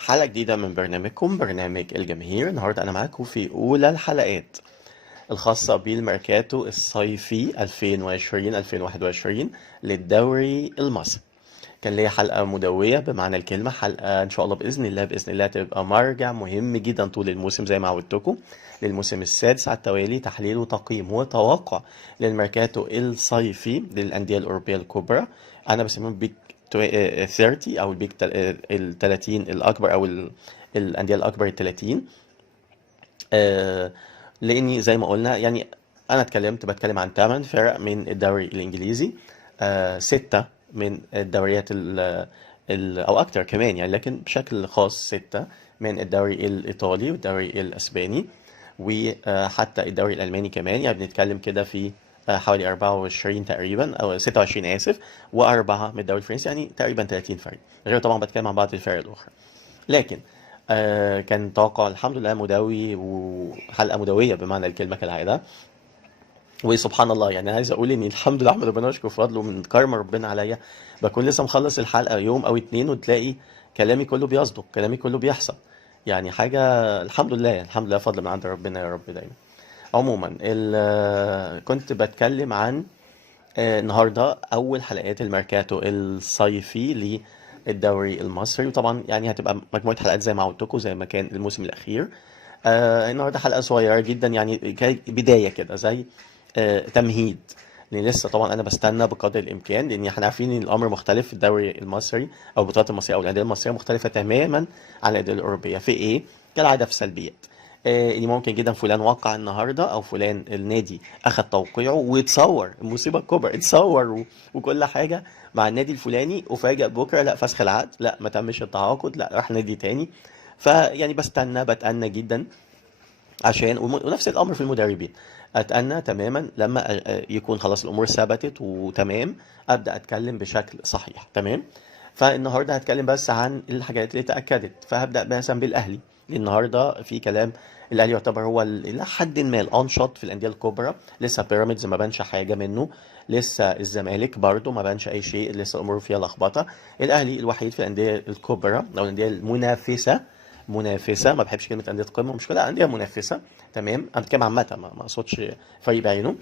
حلقة جديدة من برنامجكم برنامج الجماهير. النهاردة أنا معاكم في أولى الحلقات الخاصة بالميركاتو الصيفي 2020-2021 للدوري المصري. كان ليا حلقة مدوية بمعنى الكلمة، حلقة إن شاء الله بإذن الله تبقى مرجع مهم جدا طول الموسم زي ما عودتكم، للموسم السادس على التوالي، تحليل وتقييم وتوقع للميركاتو الصيفي للأندية الأوروبية الكبرى. أنا بسميهم بيج 30 أو البيج ال 30 الأكبر، أو الأندية الأكبر ال 30. آه، لاني زي ما قلنا يعني انا بتكلم عن 8 فرق من الدوري الانجليزي، 6 من الدوريات او اكتر كمان يعني، لكن بشكل خاص 6 من الدوري الايطالي والدوري الاسباني وحتى الدوري الالماني كمان. يعني بنتكلم كده في حوالي 24 تقريبا او 26 اسف، واربعه من الدوري الفرنسي، يعني تقريبا 30 فريق، غير طبعا بتكلم عن بعض الفرق الاخرى. لكن كان توقع الحمد لله مدوي وحلقه مدويه بمعنى الكلمه كالعاده. وسبحان الله يعني عايز اقول ان الحمد لله احمد ربنا واشكر فضله من كرم ربنا عليا، بكون لسه مخلص الحلقه يوم او اتنين وتلاقي كلامي كله بيصدق، كلامي كله بيحصل. يعني حاجه الحمد لله، الحمد لله فضل من عند ربنا يا رب دايما. عموما كنت بتكلم عن النهارده اول حلقات الميركاتو الصيفي للدوري المصري، وطبعا يعني هتبقى مجموعه حلقات زي ما عودتكم زي ما كان الموسم الاخير. النهارده حلقه صغيره جدا يعني بدايه كده زي تمهيد، لان لسه طبعا انا بستنى بقدر الامكان، لان احنا عارفين ان الامر مختلف في الدوري المصري او البطولات المصريه او الانديه المصريه مختلفه تماما عن الانديه الاوروبيه في ايه؟ كالعاده في سلبيات. ان ممكن جدا فلان وقع النهارده او فلان النادي اخذ توقيعه ويتصور المصيبه الكبرى، اتصور وكل حاجه مع النادي الفلاني، وفاجئ بكره لا فسخ العقد، لا ما تمش التعاقد، لا راح نادي تاني. فيعني بتأنى جدا عشان ونفس الامر في المدربين، اتأنى تماما لما يكون خلاص الامور ثبتت وتمام، ابدا اتكلم بشكل صحيح تمام. فالنهارده هتكلم بس عن الحاجات اللي اتاكدت، فهبدا مثلا بالاهلي. النهارده في كلام الاهلي يعتبر هو الى حد ما الانشط في الانديه الكبرى، لسه بيراميدز ما بانش حاجه منه، لسه الزمالك برضو ما بانش اي شيء، لسه الامور فيها لخبطه. الاهلي الوحيد في الانديه الكبرى او الانديه المنافسه، ما بحبش كلمه انديه قمه، مش كلها انديه منافسه تمام، انا بتكلم عامه ما اقصدش فريق بعينه.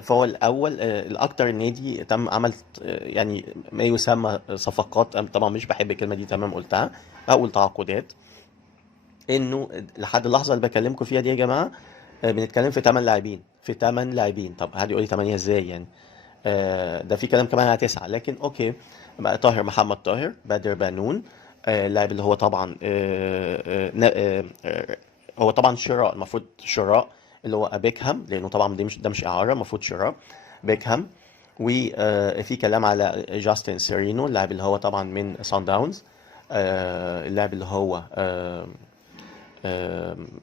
فهو الاول، الاكتر نادي تم عمل يعني ما يسمى صفقات، أنا طبعا مش بحب الكلمه دي تمام قلتها، اقول تعاقدات. انه لحد اللحظه اللي بكلمكم فيها دي يا جماعه بنتكلم في 8 لاعبين، في 8 لاعبين. طب حد يقول لي 8 ازاي يعني؟ ده في كلام كمان على 9، لكن اوكي. بقى طاهر، محمد طاهر، بدر بنون، اللاعب اللي هو طبعا هو طبعا شراء، المفروض شراء، اللي هو بيكهام، لانه طبعا ده مش اعاره، المفروض شراء بيكهام. وفي كلام على جاستن سيرينو، اللاعب اللي هو طبعا من سان داونز، اللاعب اللي هو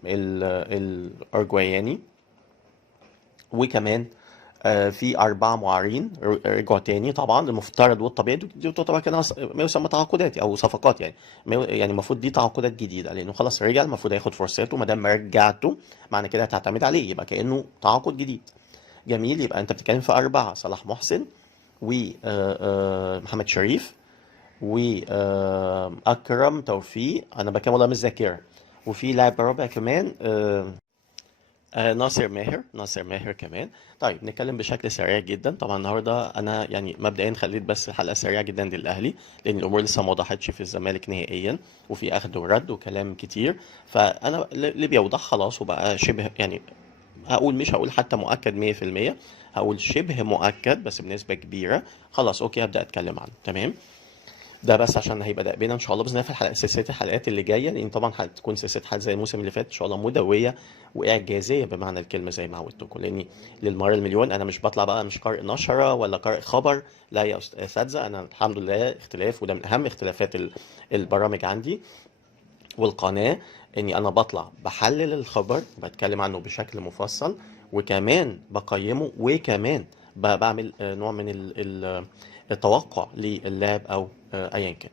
الأرجواياني. وكمان في 4 معارين رجعوا تاني. طبعا المفترض والطبيعي دي تعتبر كده ما يسمى تعاقدات او صفقات يعني، يعني المفروض دي تعاقدات جديده، لانه خلاص رجع المفروض هياخد فرصته، ما دام رجعته معنى كده هتعتمد عليه، يبقى كانه تعاقد جديد. جميل، يبقى انت بتتكلم في 4: صلاح محسن، ومحمد شريف، واكرم توفيق، انا بكلم والله مش ذاكره. وفي لاعب رابع كمان ناصر ماهر كمان. طيب نتكلم بشكل سريع جدا. طبعا النهارده انا يعني مبدئيا خليت بس الحلقه سريعه جدا للاهلي، لان الامور لسه ما وضحتش في الزمالك نهائيا، وفي اخذ ورد وكلام كتير. فانا اللي بيوضح خلاص وبقى شبه يعني، مش هقول حتى مؤكد 100%، هقول شبه مؤكد بس بنسبه كبيره. خلاص اوكي هبدا اتكلم عنه تمام. ده بس عشان هيبقى بينا ان شاء الله باذن الله في سلسله الحلقات الليه جايه، لان طبعا هتكون سلسله حلقات زي الموسم اللي فات ان شاء الله مدويه واعجازيه بمعنى الكلمه زي ما عودتكم، لاني للمره المليون انا مش بطلع بقى مش قارئ نشره ولا قارئ خبر، لا يا اساتذه، انا الحمد لله اختلاف، وده من اهم اختلافات البرامج عندي والقناه، اني انا بطلع بحلل الخبر، بتكلم عنه بشكل مفصل، وكمان بقيمه، وكمان بعمل نوع من التوقع للاعب او ايا كان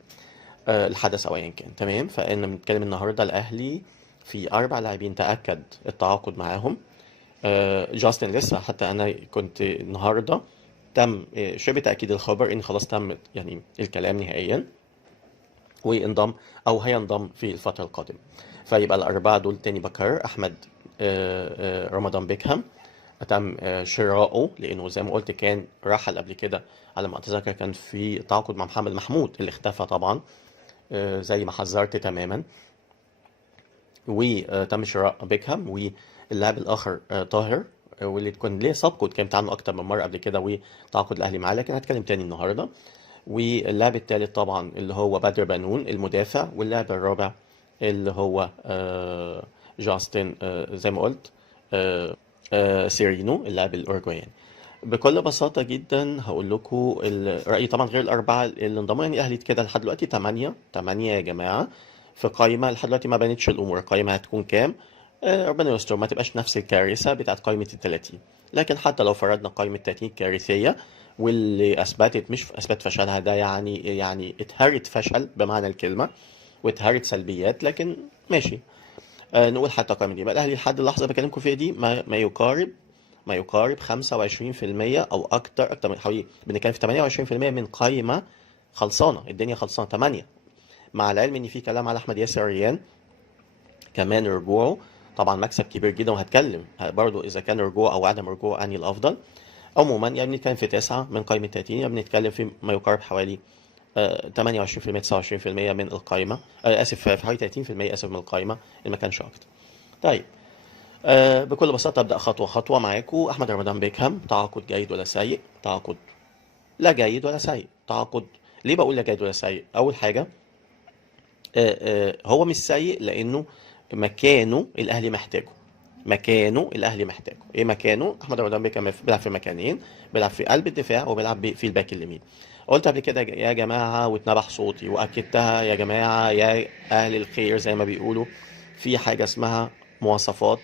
الحدث او ايا كان تمام. فانا بنتكلم النهارده الاهلي في 4 لاعبين تاكد التعاقد معاهم. جاستن لسه، حتى انا كنت النهارده تم شبه تاكيد الخبر ان خلاص تم يعني الكلام نهائيا. وانضم او هينضم في الفتره القادمه. فيبقى الاربعه دول تاني بكرر: احمد رمضان بيكهام تم شراؤه، لانه زي ما قلت كان رحل قبل كده على ما اتذكر، كان في تعاقد مع محمد محمود اللي اختفى طبعا زي ما حذرت تماما. وتم شراء بيكهام. واللاعب الاخر طاهر، واللي كان ليه سابقه، اتكلمت عنه اكتر من مره قبل كده، وتعاقد الاهلي معاه، لكن هتكلم تاني النهارده. واللاعب الثالث طبعا اللي هو بدر بنون المدافع. واللاعب الرابع اللي هو جاستن زي ما قلت سيرينو اللاعب الاورجواياني. بكل بساطة جدا هقول لكم الرأي طبعا غير الأربعة اللي انضموا. يعني الأهلي كده لحد دلوقتي 8 يا جماعة في قائمة. لحد دلوقتي ما بانتش الأمور، القائمة هتكون كام؟ ربنا يستر ما تبقاش نفس الكارثة بتاعت قائمة ال30. لكن حتى لو فرضنا قائمة 30 كارثية، واللي أثبتت مش أثبت فشلها، ده يعني اتهرت فشل بمعنى الكلمة، واتهرت سلبيات، لكن ماشي. نقول حتى القائمة دي، يبقى الأهلي لحد اللحظة اللي بكلمكم فيها دي ما يقارب 25% او اكتر من حوالي، بنتكلم في 28% من قائمه خلصانه. الدنيا خلصانه 8. مع العلم ان في كلام على احمد ياسر ريان كمان رجوعه، طبعا مكسب كبير جدا، وهتكلم برضو اذا كان رجوع او عدم رجوع انهي الافضل. عموما يعني بنتكلم في 9 من قائمه 30، يعني بنتكلم في ما يقارب حوالي 28% 29% من القائمه، اسف في حوالي 30% اسف من القائمه، اللي ما كانش اكتر. طيب بكل بساطة أبدأ خطوة خطوة معاكم. أحمد رمضان بيكهام تعاقد جيد ولا سيء؟ تعاقد لا جيد ولا سيء. تعاقد ليه بقول لا جيد ولا سيء؟ أول حاجة هو مش سيء لأنه مكانه الأهلي محتاجه. مكانه الأهلي محتاجه. إيه مكانه؟ أحمد رمضان بيكهام بيلعب في مكانين، بيلعب في قلب الدفاع وبيلعب في الباك اليمين. قلت قبل كده يا جماعة واتنبح صوتي وأكدتها يا جماعة يا أهل الخير زي ما بيقولوا، في حاجة اسمها مواصفات،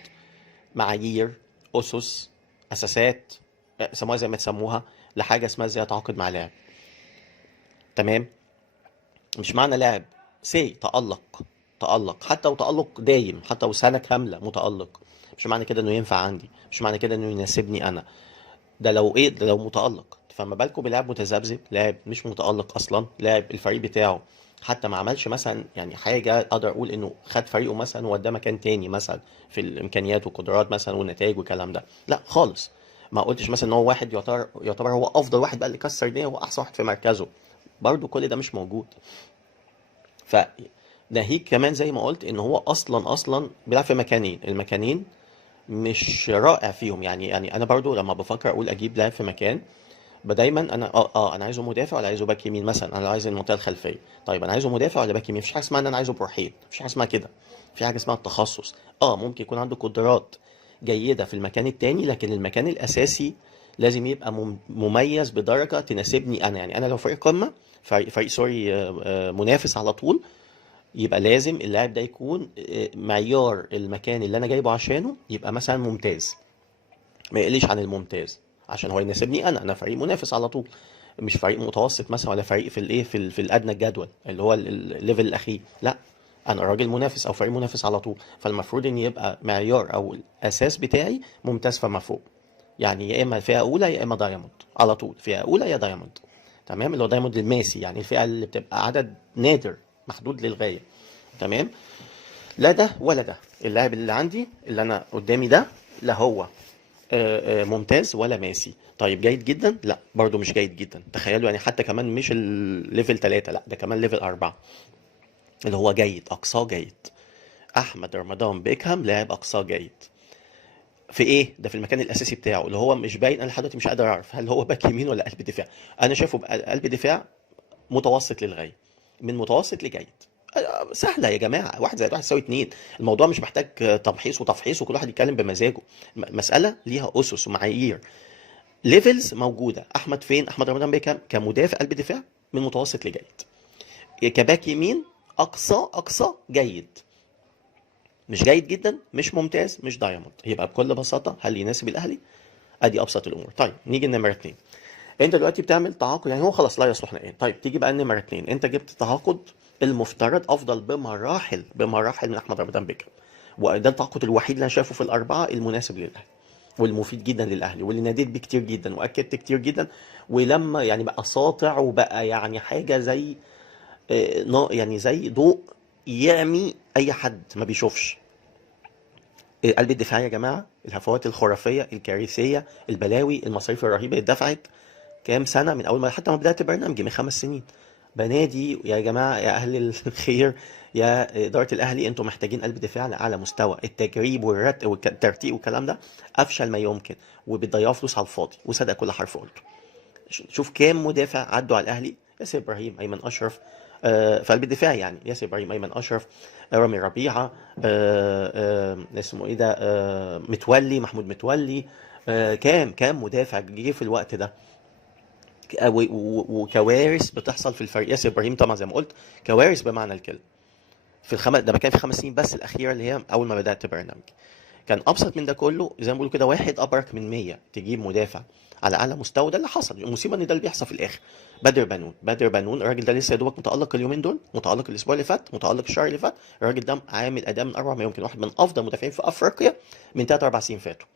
معايير، اسس، اساسات، سموها زي ما تسموها، لحاجه اسمها ازاي اتعاقد مع لاعب. تمام؟ مش معنى لاعب تألق حتى وتألق دايم، حتى وسنه كامله متألق، مش معنى كده انه ينفع عندي، مش معنى كده انه يناسبني انا. ده لو متألق. فما بالكم بلاعب متذبذب، لاعب مش متألق اصلا، لاعب الفريق بتاعه حتى ما عملش مثلا يعني حاجه اقدر اقول انه خد فريقه مثلا ووداه مكان تاني مثلا في الامكانيات والقدرات مثلا والنتائج والكلام ده، لا خالص. ما قلتش مثلا ان هو واحد يعتبر هو افضل واحد بقى اللي كسر الدنيا، هو احسن واحد في مركزه، برضو كل ده مش موجود. فناهيك كمان زي ما قلت ان هو اصلا بيلعب في مكانين، المكانين مش رائع فيهم. يعني انا برضو لما بفكر اقول اجيب لاعب في مكان، دايما انا انا عايزه مدافع ولا عايزه باك يمين مثلا. انا عايز المنطقه الخلفيه، طيب انا عايزه مدافع ولا باك يمين؟ مفيش حاجه اسمها ان انا عايزه بروحين، مفيش حاجه اسمها كده. في حاجه اسمها التخصص. ممكن يكون عنده قدرات جيده في المكان التاني، لكن المكان الاساسي لازم يبقى مميز بدرجه تناسبني انا. يعني انا لو فريق قمه، فريق سوري منافس على طول، يبقى لازم اللاعب ده يكون معيار المكان اللي انا جايبه عشانه يبقى مثلا ممتاز، ما يقليش عن الممتاز، عشان هو يناسبني انا فريق منافس على طول، مش فريق متوسط مثلا، ولا فريق في الايه في الادنى الجدول اللي هو الليفل الاخير، لا. انا راجل منافس او فريق منافس على طول، فالمفروض ان يبقى معيار او الاساس بتاعي ممتاز فما فوق. يعني يا اما فئه اولى يا اما دايموند، على طول فئه اولى يا دايموند. تمام؟ اللي هو دايموند الماسي، يعني الفئه اللي بتبقى عدد نادر محدود للغايه. تمام؟ لا ده ولا ده. اللاعب اللي عندي اللي انا قدامي ده، لا هو ممتاز ولا ماسي. طيب جيد جدا؟ لا برضو مش جيد جدا. تخيلوا يعني حتى كمان مش الليفل 3، لا ده كمان ليفل 4، اللي هو جيد، أقصاه جيد. أحمد رمضان بيكهام لاعب أقصاه جيد. في إيه؟ ده في المكان الأساسي بتاعه اللي هو مش باين. أنا لحد دلوقتي مش قادر أعرف هل هو باك يمين ولا قلب دفاع. أنا شايفه قلب دفاع متوسط للغاية، من متوسط لجيد. سهلة يا جماعة، واحد زائد واحد يساوي اتنين. الموضوع مش محتاج تمحيص وتفحيص وكل واحد يتكلم بمزاجه. مسألة ليها أسس ومعايير، ليفلز موجوده. احمد فين؟ احمد رمضان بيه كمدافع قلب دفاع من متوسط لجيد. كباك يمين اقصى جيد، مش جيد جدا، مش ممتاز، مش دايموند. يبقى بكل بساطه هل يناسب الاهلي؟ ادي ابسط الامور. طيب نيجي لنمره اتنين. انت دلوقتي بتعمل تعاقد، يعني هو خلاص لا يصلح نهائيا. طيب تيجي بقى نمره اتنين، انت جبت تعاقد المفترض افضل بمراحل من احمد رمضان بيكهام، وده التعاقد الوحيد اللي انا شايفه في الاربعه المناسب للاهلي والمفيد جدا للاهلي، واللي ناديت بيه كتير جدا واكدت كتير جدا، ولما يعني بقى ساطع وبقى يعني حاجه زي يعني زي ضوء يعمي اي حد ما بيشوفش. قلب الدفاع يا جماعه، الهفوات الخرافيه الكارثيه، البلاوي، المصاريف الرهيبه اللي اتدفعت كام سنه من اول ما حتى ما بدات البرنامج من 5 سنين. بنادي يا جماعه يا اهل الخير، يا اداره الاهلي، انتم محتاجين قلب دفاع لاعلى مستوى. التجريب والترتيب والكلام ده افشل ما يمكن، وبتضيعوا فلوس على الفاضي، وصدق كل حرف قلته. شوف كام مدافع عدوا على الاهلي: ياسر ابراهيم، ايمن اشرف، في قلب الدفاع يعني ياسر ابراهيم، ايمن اشرف، رامي ربيعه، اسمه ايه ده، متولي، محمود متولي. كام مدافع جه في الوقت ده. وكوارث بتحصل في الفريق. ياسر ابراهيم طبعا زي ما قلت كوارث بمعنى الكلمه. ده ما كان في 5 سنين بس الاخيره اللي هي اول ما بدات برنامج. كان ابسط من ده كله، زي ما بيقولوا كده، واحد ابرك من 100 تجيب مدافع على اعلى مستوى. ده اللي حصل. المصيبه ان ده اللي بيحصل في الاخر. بدر بنون الراجل ده لسه يا دوبك متالق اليومين دول، متالق الاسبوع اللي فات، متالق الشهر اللي فات. الراجل ده عامل اداء من اروع ما يمكن، واحد من افضل المدافعين في افريقيا من 3 4 سنين فاتوا.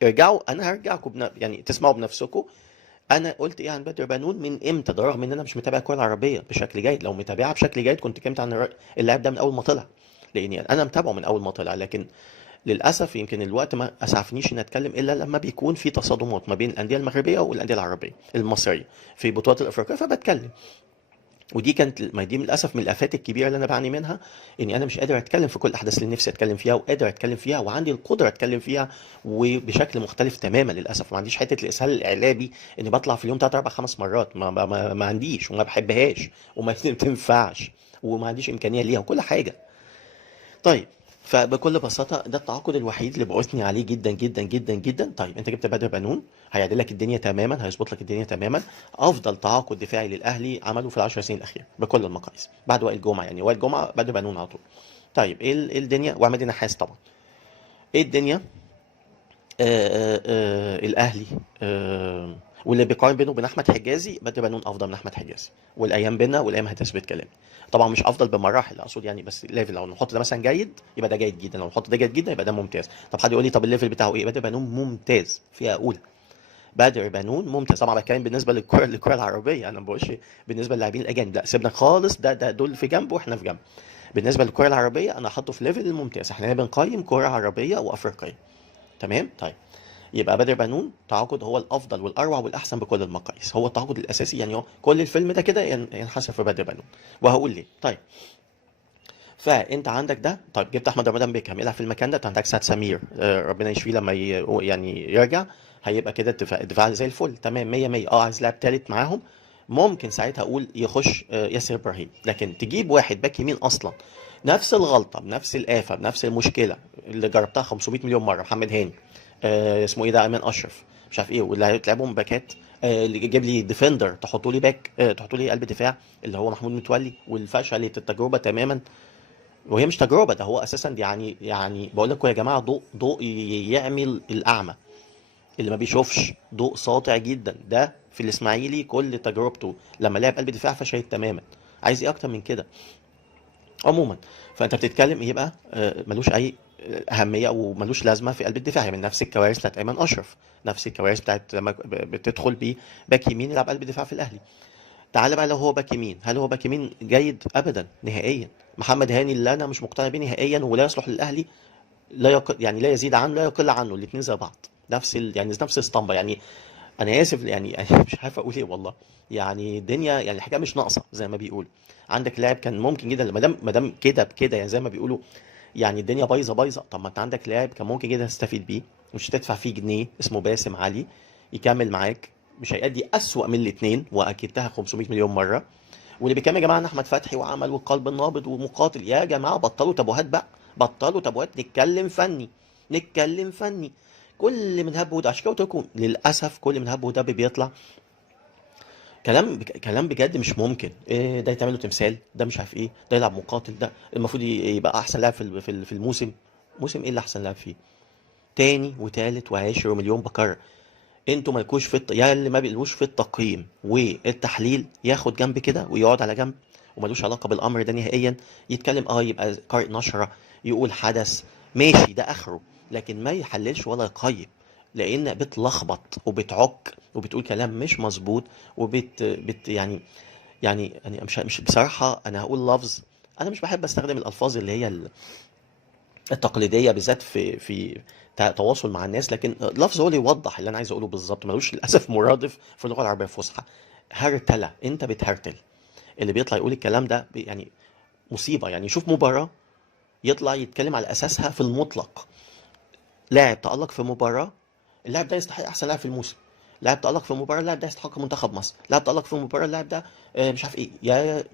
فارجعوا، انا هرجعكم يعني تسمعوا بنفسكم. انا قلت ايه عن بدر بنون من امتى؟ ده رغم ان انا مش متابع الكره العربيه بشكل جيد. لو متابعها بشكل جيد كنت اتكلمت عن اللاعب ده من اول ما طلع، لاني انا متابعه من اول ما طلع. لكن للاسف يمكن الوقت ما اسعفنيش ان اتكلم الا لما بيكون في تصادمات ما بين الانديه المغربيه والانديه العربيه المصريه في بطولات الافريقيه، فبتكلم. ودي كانت، ما دي للاسف من الافات الكبيره اللي انا بعاني منها، اني انا مش قادر اتكلم في كل الاحداث اللي نفسي اتكلم فيها، وقادر اتكلم فيها، وعندي القدره اتكلم فيها، وبشكل مختلف تماما. للاسف ما عنديش حته الاسهال الاعلامي اني بطلع في اليوم 3 4 5 مرات. ما عنديش، وما بحبهاش، وما تنفعش، وما عنديش امكانيه ليها وكل حاجه. طيب، فبكل بساطة ده التعاقد الوحيد اللي بعثني عليه جدا جدا جدا جدا. طيب انت جبت بدر بنون، هيعدل لك الدنيا تماما، هيظبط لك الدنيا تماما. افضل تعاقد دفاعي للاهلي عمله في ال10 سنين الاخيره بكل المقاييس، بعد وائل جمعه. يعني وائل جمعه بدر بنون على طول. طيب إيه الدنيا؟ وعماد النحاس طبعا. ايه الدنيا؟ الاهلي، واللي بيقارن بينه وبين احمد حجازي، بدر بنون افضل من احمد حجازي. والايام بينا والايام هتثبت كلامي. طبعا مش افضل بمراحل اقصد يعني، بس ليفل. لو نحط ده مثلا جيد يبقى ده جيد جدا، لو نحط ده جيد جدا يبقى ده ممتاز. طب حد يقول لي طب الليفل بتاعه ايه؟ بدر بنون ممتاز فيها اولى. بدر بنون ممتاز. طبعا بتكلم بالنسبه للكره العربيه، انا ما بقولش بالنسبه للاعبين الاجانب، لا سيبنا خالص، ده دول في جنب واحنا في جنب. بالنسبه للكره العربيه انا حاطه في ليفل الممتاز. احنا هنا بنقيم كره عربيه وافريقيه. تمام. طيب، يبقى بدر بنون تعاقد هو الافضل والاروع والاحسن بكل المقاييس، هو التعاقد الاساسي. يعني هو كل الفيلم ده كده ينحصر في بدر بنون. وهقول ليه. طيب، فانت عندك ده. طيب جبت احمد رمضان بيكهام يلعب في المكان ده. انت عندك سعد سمير، ربنا يشفيه لما يعني يرجع، هيبقى كده الدفاع زي الفل تمام 100 100. عايز لاعب تالت معاهم، ممكن ساعتها اقول يخش ياسر ابراهيم. لكن تجيب واحد باك يمين اصلا نفس الغلطه بنفس الافه بنفس المشكله اللي جربتها 500 مليون مره، محمد هاني، اسمه ايه ده، ايمن اشرف، مش عارف ايه، واللي هتلعبهم باكات، اللي جاب لي ديفندر تحطوا لي باك، تحطوا لي قلب دفاع اللي هو محمود متولي، والفشلت التجربه تماما. وهي مش تجربه، ده هو اساسا دي يعني بقول لكم يا جماعه، ضوء يعمل الاعمى اللي ما بيشوفش، ضوء ساطع جدا. ده في الاسماعيلي كل تجربته لما لعب قلب دفاع فشلت تماما. عايز ايه اكتر من كده؟ عموما، فانت بتتكلم يبقى ملوش اي اهميه او ملوش لازمه في قلب الدفاع. من نفس الكوارث بتاعت ايمن اشرف، نفس الكوارث بتاعت لما بتدخل باك يمين يلعب قلب دفاع في الاهلي. تعال بقى، لو هو باك يمين، هل هو باك يمين جيد؟ ابدا نهائيا. محمد هاني اللي انا مش مقتنع بيه نهائيا ولا يصلح للاهلي، يعني لا يزيد عنه لا يقل عنه. الاثنين زي بعض، يعني نفس الاسطمبه يعني. انا اسف يعني أنا مش عارف اقول ايه والله. يعني الدنيا، يعني الحكايه مش ناقصه زي ما بيقولوا. عندك لاعب كان ممكن جدا، ما دام كده بكده يعني زي ما بيقولوا، يعني الدنيا بايظه بايظه. طب ما انت عندك لاعب كان ممكن جدا تستفيد بيه، مش هتدفع فيه جنيه، اسمه باسم علي، يكمل معاك، مش هيأدي أسوأ من الاثنين، واكدتها 500 مليون مره. واللي بيكلم يا جماعه ان احمد فتحي وعمل والقلب النابض ومقاتل، يا جماعه بطلوا تابوهات بقى، بطلوا تابوهات، نتكلم فني، نتكلم فني. كل من هب ودب، عشان كده قلت لكم للاسف كل من هب ودب بيطلع كلام بجد مش ممكن. إيه ده؟ يتعمل له تمثال؟ ده مش عارف ايه، ده يلعب مقاتل، ده المفروض يبقى احسن لاعب في الموسم. موسم ايه اللي احسن لاعب فيه؟ تاني وتالت وعاشر ومليون بكرر. انتوا مالكوش يا اللي ما بيقلوش في التقييم والتحليل، ياخد جنب كده ويقعد على جنب، وملوش علاقه بالامر ده نهائيا. يتكلم يبقى قارئ نشره، يقول حدث، ماشي، ده اخره. لكن ما يحللش ولا يقيم، لان بتلخبط وبتعك وبتقول كلام مش مظبوط، يعني يعني مش بصراحة أنا هقول لفظ، أنا مش بحب أستخدم الألفاظ اللي هي التقليدية بالذات في تواصل مع الناس، لكن لفظ هو اللي يوضح اللي أنا عايز أقوله بالظبط، ملوش للأسف مرادف في اللغة العربية الفصحى. هرتلة، أنت بتهرتل. اللي بيطلع يقول الكلام ده يعني مصيبة. يعني يشوف مباراة يطلع يتكلم على أساسها في المطلق. لاعب تألق في مباراة، اللاعب ده يستحق احسن لاعب في الموسم. لاعب تألق في مباراة، اللاعب ده يستحق منتخب مصر. لاعب تألق في مباراة، اللاعب ده مش عارف ايه.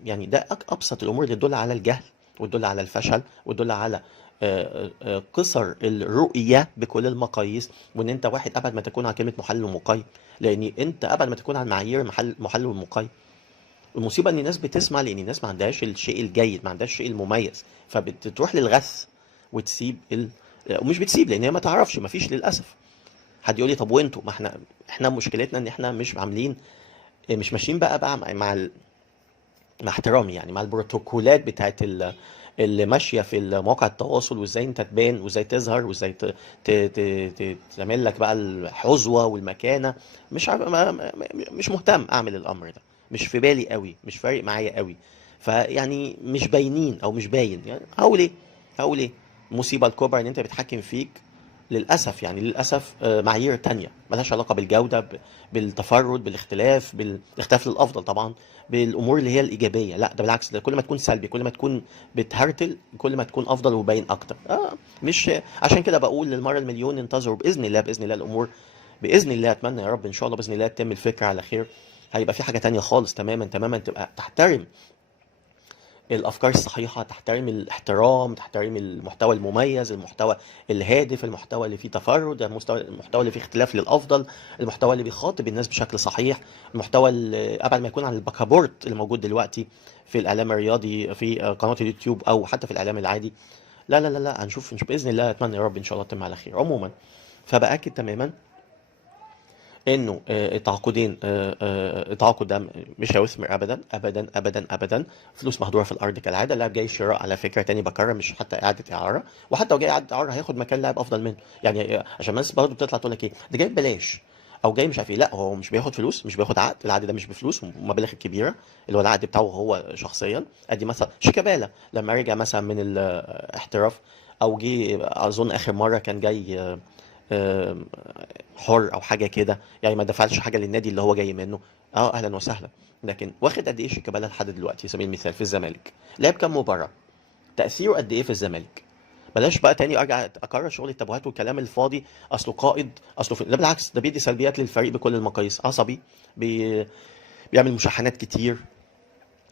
يعني ده ابسط الامور اللي تدل على الجهل، وتدل على الفشل، وتدل على قصر الرؤية بكل المقاييس. وان انت واحد ابعد ما تكون عن كلمة محلل ومقيم، لان انت ابعد ما تكون عن معايير محلل ومقيم. المصيبة ان الناس بتسمع، لان الناس ما عندهاش الشيء الجيد، ما عندهاش الشيء المميز، فبتروح للغث وتسيب ومش بتسيب لان هي ما تعرفش، ما فيش للاسف. حد يقول لي طب وانتوا، ما احنا مشكلتنا ان احنا مش عاملين، مش ماشيين بقى مع احترامي يعني، مع البروتوكولات بتاعت اللي ماشيه في مواقع التواصل، وازاي انت تبان، وازاي تظهر، وازاي تعمل لك بقى الحظوه والمكانه. مش عارف مش مهتم اعمل الامر ده، مش في بالي قوي، مش فارق معايا قوي. فيعني مش باينين او مش باين، يعني هقول ايه المصيبه الكبرى ان انت بتحكم فيك للاسف، يعني للاسف معايير تانية ملهاش علاقه بالجوده، بالتفرد، بالاختلاف للافضل طبعا، بالامور اللي هي الايجابيه. لا ده بالعكس، ده كل ما تكون سلبي، كل ما تكون بتهرتل، كل ما تكون افضل وباين اكتر. مش عشان كده بقول للمره المليون انتظروا باذن الله، باذن الله الامور، باذن الله اتمنى يا رب ان شاء الله باذن الله تتم الفكره على خير. هيبقى في حاجه تانية خالص تماما تماما، تبقى تحترم الافكار الصحيحه، تحترم الاحترام، تحترم المحتوى المميز، المحتوى الهادف، المحتوى اللي فيه تفرد، المحتوى اللي فيه اختلاف للافضل، المحتوى اللي بيخاطب الناس بشكل صحيح، المحتوى اللي ابعد ما يكون عن البكابورت اللي موجود دلوقتي في الاعلام الرياضي في قناه اليوتيوب او حتى في الاعلام العادي. لا لا لا لا، هنشوف باذن الله، اتمنى يا رب ان شاء الله تتم على خير. عموما فباكد تماما انه التعاقدين، التعاقد ده مش هيثمر ابدا ابدا ابدا ابدا. فلوس مهدوره في الارض كالعاده. اللاعب جاي شراء على فكره، تاني بكرر، مش حتى اعاده اعاره. وحتى لو جاي اعاده اعاره هياخد مكان لاعب افضل منه. يعني عشان الناس برضه بتطلع تقول لك ايه ده جاي ببلاش او جاي مش عارف ايه. لا، هو مش بياخد فلوس، مش بياخد عقد. العقد ده مش بفلوس ومبالغ كبيره، اللي هو العقد بتاعه هو شخصيا. ادي مثلا شيكابالا لما رجع مثلا من الاحتراف، او جه اظن اخر مره كان جاي آم، حر او حاجه كده، يعني ما دفعش حاجه للنادي اللي هو جاي منه. اهلا وسهلا. لكن واخد قد ايه شيكابالا لحد دلوقتي؟ على سبيل المثال في الزمالك لعب كام مباراه؟ تاثيره قد ايه في الزمالك؟ بلاش بقى تاني ارجع اكرر شغل التابوهات والكلام الفاضي. اصله قائد، اصله لا بالعكس، ده بيدي سلبيات للفريق بكل المقاييس. عصبي، بي... بيعمل مشاحنات كتير.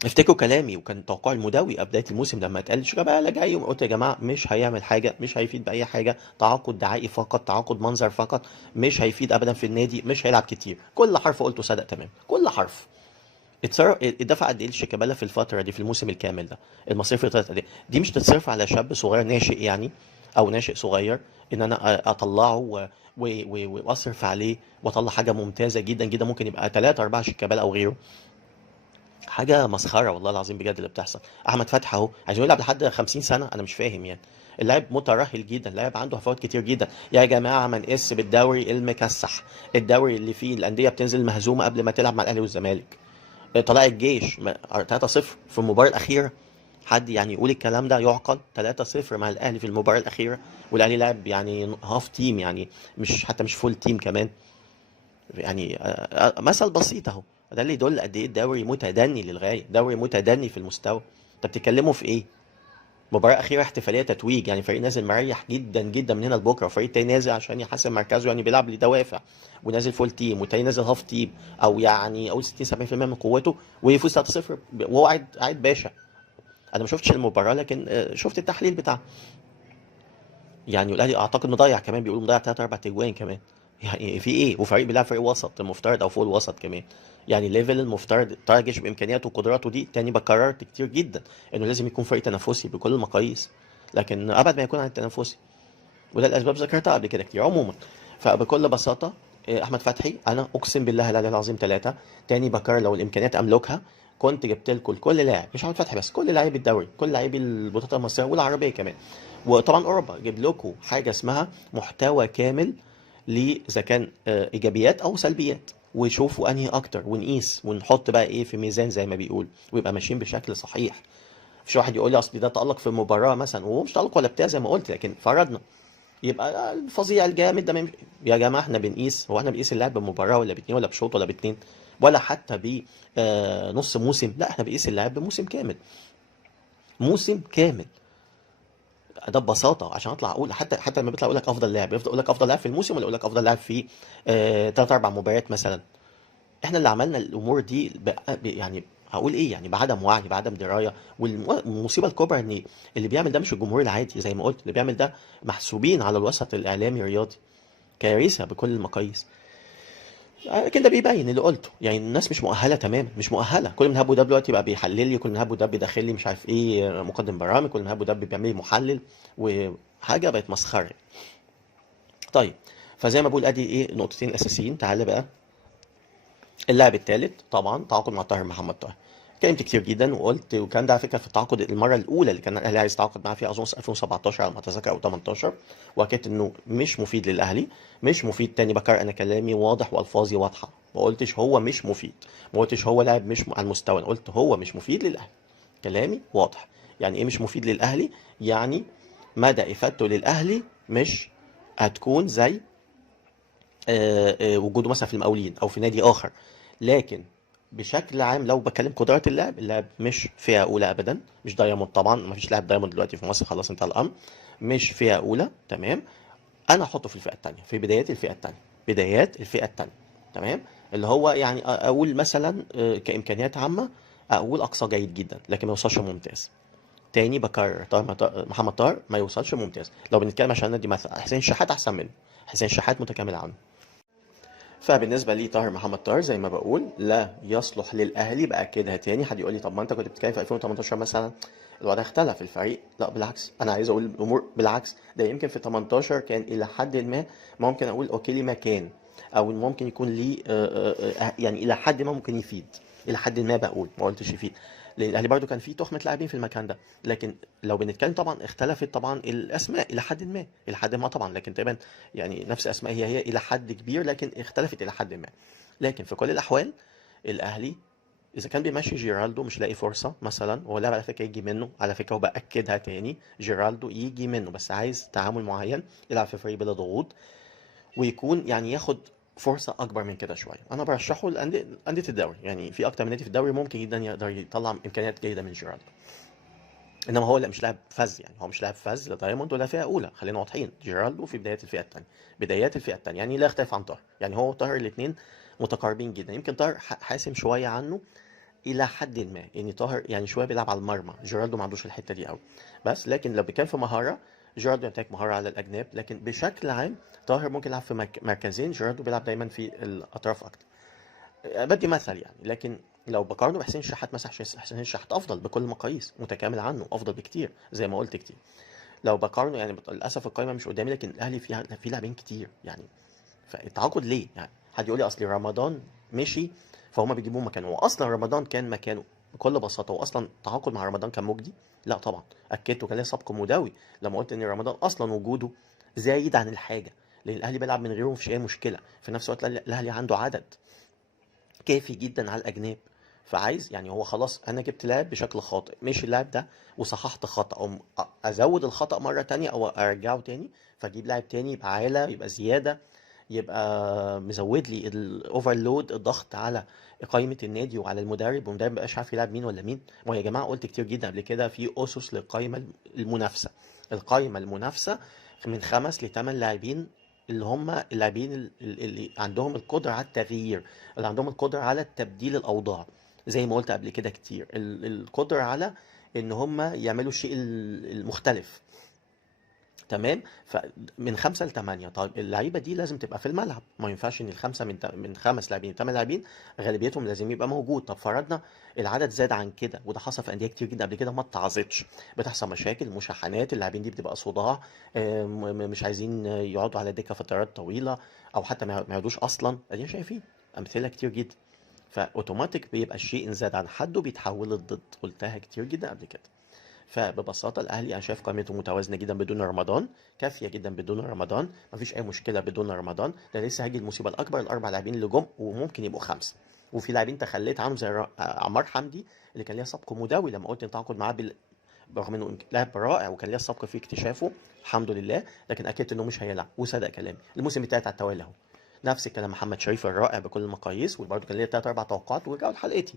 افتكروا كلامي وكان توقع المداوي قبل بدايه الموسم لما اتقال شيكابالا جاي، قلت يا جماعه مش هيعمل حاجه، مش هيفيد باي حاجه، تعاقد دعائي فقط، تعاقد منظر فقط، مش هيفيد ابدا في النادي، مش هيلعب كتير. كل حرف قلته صدق تمام، كل حرف. اتدفع قد ايه لشيكابالا في الفتره دي، في الموسم الكامل ده؟ المصاريف اللي طلعت قد ايه؟ دي مش تتصرف على شاب صغير ناشئ يعني، او ناشئ صغير، ان انا اطلعه واصرف عليه واطلع حاجه ممتازه جدا جدا، ممكن يبقى 3 4 شيكابالا او غيره. حاجه مسخره والله العظيم بجد اللي بتحصل. احمد فتحي اهو عايزين يلعب لحد 50 سنه، انا مش فاهم يعني. اللاعب مترهل جدا، اللاعب عنده هفوات كتير جدا. يا جماعه ما نقس بالدوري المكسح، الدوري اللي فيه الانديه بتنزل مهزومه قبل ما تلعب مع الاهلي والزمالك. طلائع الجيش 3-0 في المباراه الاخيره. حد يعني يقول الكلام ده يعقل؟ 3-0 مع الاهلي في المباراه الاخيره، والاهلي لعب يعني هاف تيم، يعني مش حتى مش فول تيم كمان. يعني مثل بسيط اهو. ده اللي يدل قد ايه الدوري متدني للغايه، دوري متدني في المستوى. انت بتتكلموا في ايه؟ مباراة أخيرة احتفالية تتويج، يعني فريق نازل مريح جدا جدا من هنا لبكرة، وفريق تاني نازل عشان يحسن مركزه، يعني بيلعب لدوافع، ونازل فول تيم، والتاني نازل هاف تيم، أو يعني أقول 60 70% من قوته، ويفوز 3-0 وهو قاعد باشا. أنا ما شفتش المباراة، لكن شفت التحليل بتاعها. يعني الاهلي اعتقد مضيع كمان، بيقولوا مضيع 3 4 اجوان كمان. يعني في ايه؟ وفريق بيلعب فريق وسط المفترض او فوق الوسط كمان. يعني الليفل المفترض طلع الجيش بامكانياته وقدراته دي، تاني بكررت كتير جدا انه لازم يكون فريق تنافسي بكل المقاييس، لكن ابعد ما يكون عن التنافسي. وده الاسباب ذكرتها قبل كده كتير. عموما فبكل بساطه احمد فتحي، انا اقسم بالله العلي العظيم ثلاثه، تاني بكرر لو الامكانيات املكها كنت جبت لكم كل لاعب، مش احمد فتحي بس، كل لاعبي الدوري، كل لاعبي البطولات المصريه والعربيه كمان، وطبعا اوروبا، جيب لكم حاجه اسمها محتوى كامل، اذا كان ايجابيات او سلبيات. وشوفوا انهي اكتر ونقيس ونحط بقى ايه في ميزان زي ما بيقول، ويبقى ماشيين بشكل صحيح. مفيش واحد يقول لي اصل ده تألق في المباراة مثلا وهو مش تألق ولا بتاع زي ما قلت، لكن فرضنا يبقى الفظيع الجامد ده يا جماعه احنا بنقيس، هو احنا بنقيس اللاعب بمباراه ولا باتنين ولا بشوط ولا باتنين ولا حتى بنص موسم؟ لا، احنا بنقيس اللاعب بموسم كامل، موسم كامل. ده ببساطه عشان اطلع اقول، حتى لما بيطلع يقول لك افضل لاعب، يفضل يقول لك افضل لاعب في الموسم ولا يقول لك افضل لاعب في 3 4 مباريات مثلا. احنا اللي عملنا الامور دي يعني هقول ايه، يعني بعدم وعي، بعدم درايه. والمصيبه الكبرى ان اللي بيعمل ده مش الجمهور العادي زي ما قلت، اللي بيعمل ده محسوبين على الوسط الاعلامي الرياضي. كارثه بكل المقاييس. لكن ده بيبين اللي قلته، يعني الناس مش مؤهله تماما، مش مؤهله. كل من هب ودب دلوقتي بقى بيحلل لي، كل من هب ودب داخل لي مش عارف ايه مقدم برامج، كل من هب ودب بيعمل لي محلل، وحاجه بقت مسخره. طيب، فزي ما بقول ادي ايه نقطتين اساسيين. تعالى بقى اللاعب الثالث، طبعا تعاقد مع طاهر محمد طاهر. اتكلمت كتير جدا وقلت، وكان ده على فكره في التعاقد المره الاولى اللي كان الاهلي عايز يتعاقد معاه فيها، اظن 2017 على ما اتذكر او 18. واكدت انه مش مفيد للاهلي، مش مفيد. تاني بكرر انا كلامي واضح والفاظي واضحه، ما قلتش هو مش مفيد، ما قلتش هو لاعب مش على المستوى، انا قلت هو مش مفيد للاهلي. كلامي واضح. يعني ايه مش مفيد للاهلي؟ يعني مدى افادته للاهلي مش هتكون زي وجوده مثلا في المقاولين او في نادي اخر. لكن بشكل عام لو بكلم قدرات اللاعب، اللاعب مش فئه اولى ابدا، مش دايموند طبعا، ما فيش لاعب دايموند دلوقتي في مصر، خلاص انتهى الامر. مش فئه اولى، تمام. انا احطه في الفئه الثانيه، في بدايات الفئه الثانيه، بدايات الفئه الثانيه، تمام. اللي هو يعني اقول مثلا كامكانيات عامه، اقول اقصى جيد جدا لكن ما يوصلش ممتاز. تاني بكرر، محمد طاهر ما يوصلش ممتاز. لو بنتكلم عشان ندي مثلا، حسين شحات احسن منه، حسين شحات متكامل عنه. فبالنسبه لي طاهر محمد طاهر زي ما بقول لا يصلح للاهلي. باكدها تاني. حد يقول لي طب ما انت كنت بتتكلم في 2018 مثلا الوضع اختلف الفريق. لا بالعكس، انا عايز اقول الامور بالعكس. ده يمكن في 18 كان الى حد ما ممكن اقول اوكي ليه مكان، او ممكن يكون ليه يعني الى حد ما ممكن يفيد. الى حد ما بقول، ما قلتش يفيد، لان الاهلي برضو كان فيه تخمه لاعبين في المكان ده. لكن لو بنتكلم طبعا اختلفت طبعا الاسماء الى حد ما، الى حد ما طبعا، لكن تقريبا يعني نفس اسماء هي الى حد كبير، لكن اختلفت الى حد ما. لكن في كل الاحوال الاهلي اذا كان بيمشي جيرالدو مش لاقي فرصه مثلا، هو لاعب على فكره يجي منه، على فكره وباكدها تاني، جيرالدو يجي منه بس عايز تعامل معين، يلعب في فريق بلا ضغوط، ويكون يعني ياخد فرصه اكبر من كده شويه. انا برشحه لانديه الدوري، يعني في اكتر من نادي في الدوري ممكن جدا يقدر يطلع امكانيات جيده من جيرالدو. انما هو لا، مش لاعب فذ، يعني هو مش لاعب فذ لا دايموند ولا فئه اولى، خلينا واضحين. جيرالدو في بدايات الفئه الثانيه، بدايات الفئه الثانيه، يعني لا يختلف عن طاهر. يعني هو طاهر الاثنين متقاربين جدا، يمكن طاهر حاسم شويه عنه الى حد ما، يعني طاهر يعني شويه بيلعب على المرمى، جيرالدو ما عندوش الحته دي قوي. بس لكن لو كان في مهاره، جيرالدو يحتاج مهاره على الاجناب، لكن بشكل عام طاهر ممكن يلعب في مركزين، جيرالدو بيلعب دايما في الاطراف اكتر. بدي مثل يعني. لكن لو بقارنه بحسين الشحات مثلا، حسين الشحات افضل بكل المقاييس، متكامل عنه، افضل بكتير زي ما قلت كتير. لو بقارنه يعني للاسف القائمه مش قدامي، لكن الاهلي فيها في لاعبين كتير يعني. فالتعاقد ليه يعني؟ حد يقول لي اصل رمضان مشي فهم بيجيبوه مكانه، واصلا رمضان كان مكانه بكل بساطه، واصلا التعاقد مع رمضان كان مجدي؟ لا طبعا. اكدت وكان ليا سبق مداوي لما قلت ان رمضان اصلا وجوده زايد عن الحاجه، لان الاهلي بيلعب من غيره مفيش اي مشكله. في نفس الوقت الاهلي عنده عدد كافي جدا على الاجناب. فعايز يعني هو خلاص انا جبت لاعب بشكل خاطئ، مش اللاعب ده وصححت خطأ، او ازود الخطأ مرة تانية او ارجعه تاني، فاجيب لاعب تاني يبقى عالة، يبقى زيادة، يبقى مزود لي الاوفرلود، الضغط على قائمة النادي وعلى المدرب، والمدرب مبقاش عارف يلعب مين ولا مين. ما يا جماعة قلت كتير جدا قبل كده في اسس للقائمة المنافسة. القائمة المنافسة من 5 ل8 لاعبين، اللي هم اللاعبين اللي عندهم القدرة على التغيير، اللي عندهم القدرة على تبديل الأوضاع. زي ما قلت قبل كده كتير، القدرة على إن هم يعملوا الشيء المختلف. تمام. فمن 5 ل8، طيب اللعيبه دي لازم تبقى في الملعب، ما ينفعش ان الخمسه من 5 لاعبين 8 لاعبين غالبيتهم لازم يبقى موجود. طب فرضنا العدد زاد عن كده، وده حصل في انديه كتير جدا قبل كده ما اتعظتش، بتحصل مشاكل مشاحنات، اللاعبين دي بتبقى صداع، مش عايزين يقعدوا على الدكه فترات طويله، او حتى ما يقعدوش اصلا. ادينا شايفين امثله كتير جدا. فاوتوماتيك بيبقى الشيء ان زاد عن حده بيتحول للضد، قلتها كتير جدا قبل كده. فببساطه الاهلي انا شايف قائمته متوازنه جدا بدون رمضان، كافيه جدا بدون رمضان، مفيش اي مشكله بدون رمضان. ده لسه هيجي المصيبه الاكبر، الاربع لاعبين اللي جم وممكن يبقوا خمسه، وفي لاعبين تخليت عنهم زي عمار حمدي اللي كان ليا سبق مداوي لما قلت ان تعاقد معاه برغم انه لاعب رائع وكان ليا السبق في اكتشافه الحمد لله، لكن اكدت انه مش هيلعب وصدق كلامي. الموسم التالت على التوالي اهو. نفس الكلام محمد شريف الرائع بكل المقاييس، وبرده كان ليا 3 4 توقعات ورجعوا لحلقتي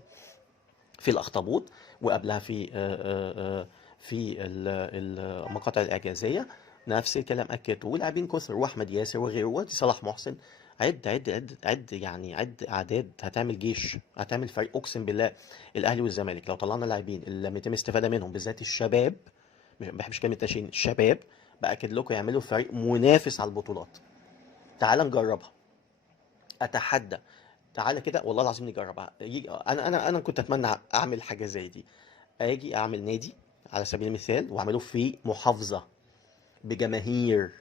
في الاخطبوط، وقبلها في المقاطع الاعجازيه. نفس الكلام اكدته، ولاعبين كثر واحمد ياسر وغيره ودي صلاح محسن. عد عد عد عد يعني عد اعداد هتعمل جيش، هتعمل فريق اقسم بالله. الاهلي والزمالك لو طلعنا لاعبين اللي لم يتم استفاده منهم بالذات الشباب، مش ما بحبش كلمه ناشئين، الشباب، باكد لكم يعملوا فريق منافس على البطولات. تعال نجربها، اتحدى. تعالى كده والله العظيم نجربها. انا كنت اتمنى اعمل حاجه زي دي، اجي اعمل نادي على سبيل المثال واعمله في محافظه بجماهير.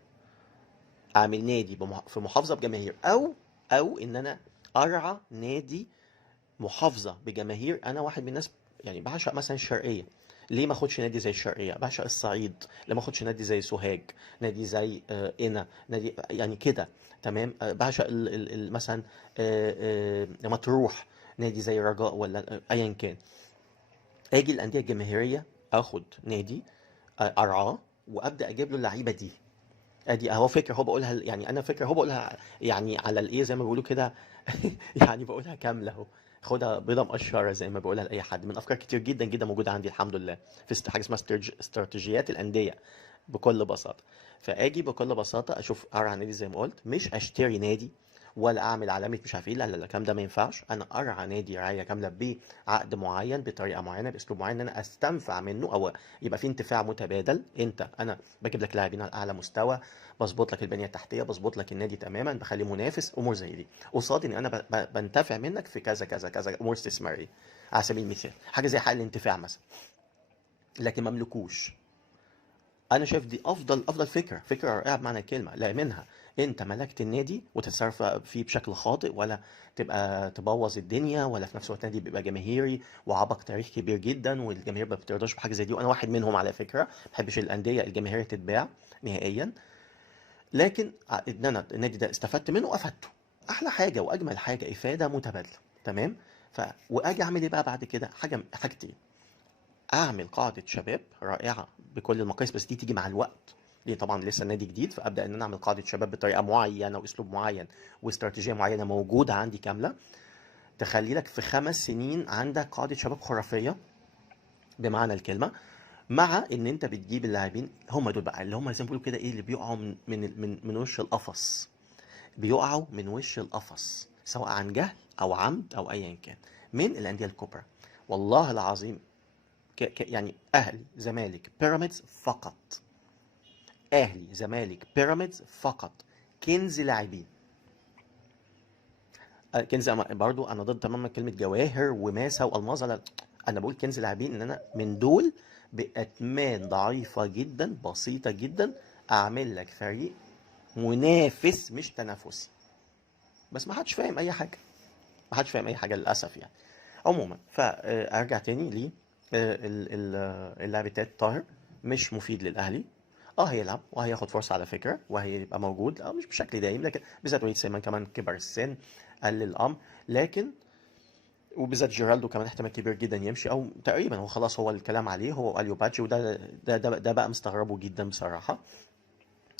اعمل نادي في محافظه بجماهير، او ان انا ارعى نادي محافظه بجماهير. انا واحد من الناس يعني بعشق مثلا الشرقيه، ليه ما اخدش نادي زي الشرقيه؟ بعشق الصعيد، ليه ما اخدش نادي زي سوهاج، نادي زي قنا، نادي يعني كده. تمام. بعشق مثلا مطروح، نادي زي رجاء ولا ايا كان. اجي الانديه الجماهيريه اخد نادي ارعاه وابدا اجيب له اللعيبه دي. ادي اهو فكره هو بقولها، يعني انا فكره هو بقولها يعني على الايه زي ما بيقولوا كده. يعني بقولها كامله اهو، خدها بيضه مقشره زي ما بقولها لاي حد، من افكار كتير جدا جدا موجوده عندي الحمد لله في حاجه اسمها استراتيجيات الانديه بكل بساطه. فاجي بكل بساطه اشوف ارعى نادي زي ما قلت، مش اشتري نادي ولا اعمل علامه مش عارف ايه، لا لا لا الكلام ده ما ينفعش. انا ارعى نادي رعايه كامله بعقد معين بطريقه معينه باسلوب معين، ان انا استنفع منه او يبقى في انتفاع متبادل. انا بجيب لك لاعبين على اعلى مستوى، بظبط لك البنيه التحتيه، بظبط لك النادي تماما، بخليه منافس، امور زي دي قصاد ان انا بنتفع منك في كذا كذا كذا امور استثماريه. على سبيل المثال حاجه زي حق الانتفاع مثلا، لكن ما مملكوش. انا شايف دي افضل فكره رائعه بمعنى الكلمه. لا منها انت ملكت النادي وتتصرف فيه بشكل خاطئ، ولا تبقى تبوظ الدنيا، ولا في نفس الوقت النادي بيبقى جماهيري وعبق تاريخ كبير جدا والجماهير ما بترضاش بحاجه زي دي، وانا واحد منهم على فكره. ما بحبش الانديه الجماهيريه تتباع نهائيا. لكن ان انا النادي ده استفدت منه افدته، احلى حاجه واجمل حاجه افاده متبادله. تمام. واجي اعمل ايه بقى بعد كده؟ حاجتين: اعمل قاعده شباب رائعه بكل المقاييس، بس دي تيجي مع الوقت، ليه طبعا لسه النادي جديد، فابدا ان انا اعمل قاعده شباب بطريقه معينه واسلوب معين واستراتيجيه معينه موجوده عندي كامله، تخلي لك في 5 سنين عندك قاعده شباب خرافيه بمعنى الكلمه. مع ان انت بتجيب اللاعبين هم دول بقى اللي هم زي ما بيقولوا كده ايه، اللي بيقعوا من وش القفص، بيقعوا من وش القفص سواء عن جهل او عمد او ايا كان، من الانديه الكبرى. والله العظيم يعني اهلي زمالك بيراميدز فقط، اهلي زمالك بيراميدز فقط كنز لاعبين. كنز برضو انا ضد تماما كلمه جواهر وماسه والماظه، لا. انا بقول كنز لاعبين ان انا من دول باتمان ضعيفه جدا بسيطه جدا اعمل لك فريق منافس مش تنافسي. بس ما حدش فاهم اي حاجه، ما حدش فاهم اي حاجه للاسف يعني. عموما فارجع تاني ل اللاعب التالت طاهر، مش مفيد للاهلي. هيلعب وهياخد فرصه على فكره وهيبقى موجود، مش بشكل دايم، لكن بالذات وليد سليمان كمان كبر السن قلل الامر. لكن وبالذات جيرالدو كمان احتمال كبير جدا يمشي، او تقريبا هو خلاص هو الكلام عليه هو اليو بادجي، وده ده بقى مستغربه جدا بصراحه.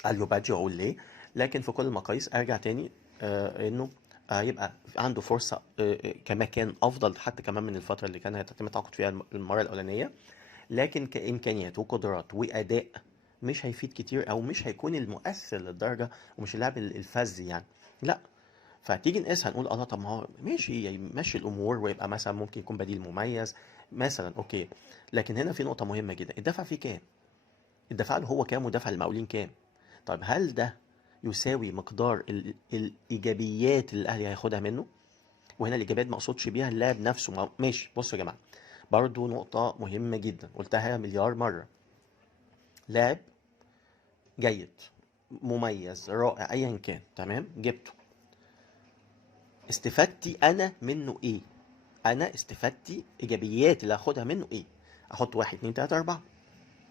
اليو بادجي اقول ليه. لكن في كل المقاييس ارجع تاني انه يبقى عنده فرصه كمكان افضل حتى كمان من الفتره اللي كان هيتم التعاقد فيها المره الاولانيه. لكن كامكانيات وقدرات واداء مش هيفيد كتير، او مش هيكون المؤثر للدرجه، ومش اللاعب الفذ يعني، لا. فتيجي نقيسها نقول الله طب ما هو ماشي يمشي الامور ويبقى مثلا ممكن يكون بديل مميز مثلا، اوكي. لكن هنا في نقطه مهمه جدا: الدفع فيه كام؟ الدفع له هو كام ودفع المقاولين كام؟ طيب هل ده يساوي مقدار الايجابيات اللي الاهلي هياخدها منه؟ وهنا الايجابيات ما اقصدش بيها اللاعب نفسه، ماشي. بصوا يا جماعه، برضو نقطه مهمه جدا قلتها مليار مره: لاعب جيد مميز رائع ايا كان، تمام، جبته، استفادتي انا منه ايه؟ انا استفادتي ايجابيات اللي هاخدها منه ايه؟ احط 1 2 3 4.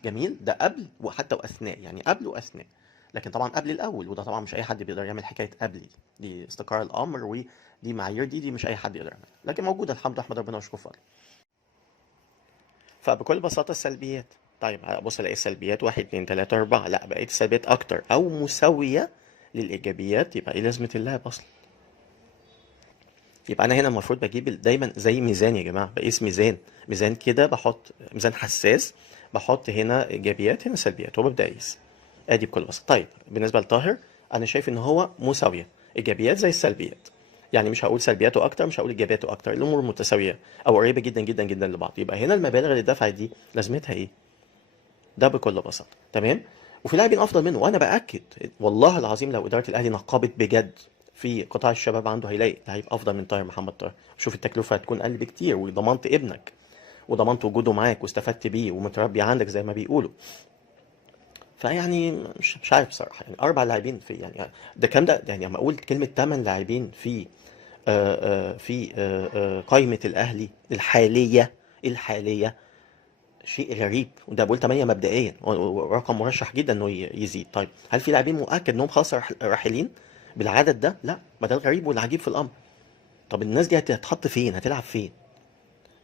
جميل، ده قبل وحتى واثناء، يعني قبل واثناء. لكن طبعا قبل الاول، وده طبعا مش اي حد بيقدر يعمل حكايه قبل دي استقرار الامر، ودي معايير دي مش اي حد يقدر يعملها، لكن موجوده الحمد لله، احمد ربنا واشكر فضله. فبكل بساطه السلبيات، طيب ابص الاقي السلبيات 1 2 3 4، لا بقيت السلبيات اكتر او مساويه للايجابيات، يبقى ايه لازمه اللعب اصلا؟ يبقى انا هنا المفروض بجيب دايما زي ميزان يا جماعه، بقيس ميزان، ميزان كده، بحط ميزان حساس، بحط هنا ايجابيات هنا سلبيات وببدا اقيس. ادي بكل بساطه. طيب بالنسبه لطاهر، انا شايف ان هو مساويه، ايجابيات زي السلبيات، يعني مش هقول سلبياته اكتر مش هقول ايجابياته اكتر، الامور متساويه او قريبه جدا جدا جدا لبعض. يبقى هنا المبالغ اللي دفعت دي لازمتها ايه؟ ده بكل بساطه. تمام. وفي لاعبين افضل منه، وانا باكد والله العظيم لو اداره الاهلي نقبت بجد في قطاع الشباب عنده، هيلاقي لعيب افضل من طاهر محمد طاهر. شوف التكلفه هتكون اقل بكتير، وضمنت ابنك وضمنت وجوده معاك واستفدت بيه ومتربي عندك زي ما بيقولوا. فيعني مش عارف بصراحه، يعني 4 لاعبين في يعني ده كام ده يعني لما اقول كلمه 8 لاعبين في قائمه الاهلي الحاليه، شيء غريب. وده بقول 8 مبدئيا، ورقم مرشح جدا انه يزيد. طيب هل في لاعبين مؤكد انهم خلاص راحلين بالعدد ده؟ لا، ما ده الغريب والعجيب في الامر. طب الناس دي هتتحط فين؟ هتلعب فين؟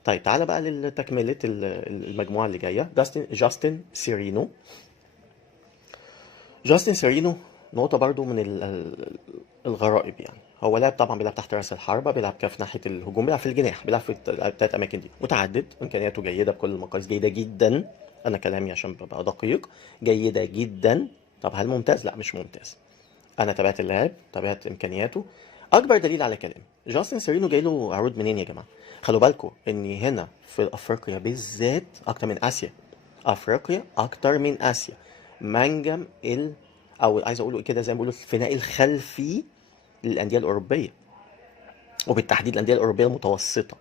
طيب تعالى بقى لتكملة المجموعة اللي جاية. جاستن سيرينو. جاستن سيرينو نقطة برضو من الغرائب، يعني هو لاعب طبعا بيلعب تحت راس الحربة، بيلعب كف ناحية الهجوم، بيلعب في الجناح، بيلعب في الثلاث أماكن دي، متعدد، إمكانياته جيدة بكل المقاييس، جيدة جدا. أنا كلامي عشان ببقى دقيق، جيدة جدا. طب هل ممتاز؟ لا مش ممتاز. أنا تابعت اللاعب، تابعت إمكانياته. أكبر دليل على كلامي، جاستن سيرينو جاي له عروض منين يا جماعة؟ خلوا بالكم إن هنا في أفريقيا بالذات أكتر من آسيا، أفريقيا أكتر من آسيا، منجم او عايز اقوله كده زي ما بيقولوا الفناء الخلفي للانديه الاوروبيه، وبالتحديد الانديه الاوروبيه المتوسطه.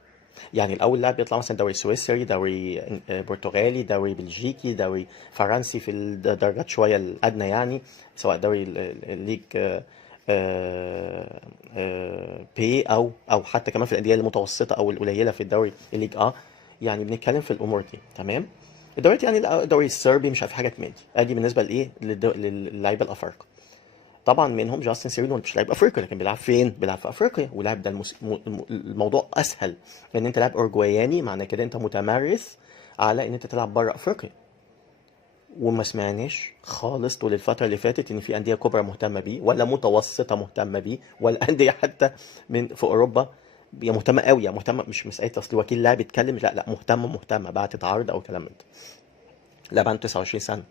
يعني الاول لاعب بيطلع مثلا دوري سويسري، دوري برتغالي، دوري بلجيكي، دوري فرنسي في الدرجات شويه الادنى، يعني سواء دوري الليج بي او حتى كمان في الانديه المتوسطه او القليله في الدوري الليج يعني بنتكلم في الامور دي. تمام. الدوري يعني الدوري الصربي مش عارف حاجه كمان، ادي بالنسبه لايه للعيبه الافارقه. طبعا منهم جاستن سيرينو، مش لاعب افريقيا لكن بيلعب فين؟ بيلعب في افريقيا، ولاعب ده الموضوع اسهل، لان انت لاعب اورجواياني، معنى كده انت متمرس على ان انت تلعب بره افريقيا. وما سمعناش خالص طول الفترة اللي فاتت ان في اندية كبرى مهتمة بيه، ولا متوسطة مهتمة بيه، ولا اندية حتى من في اوروبا هي مهتمة قوي، يعني مهتمة، مش مسألة اصل وكيل لاعب يتكلم، لا مهتمة بعت عرض او كلام من ده. لاعب عنده 29 سنة،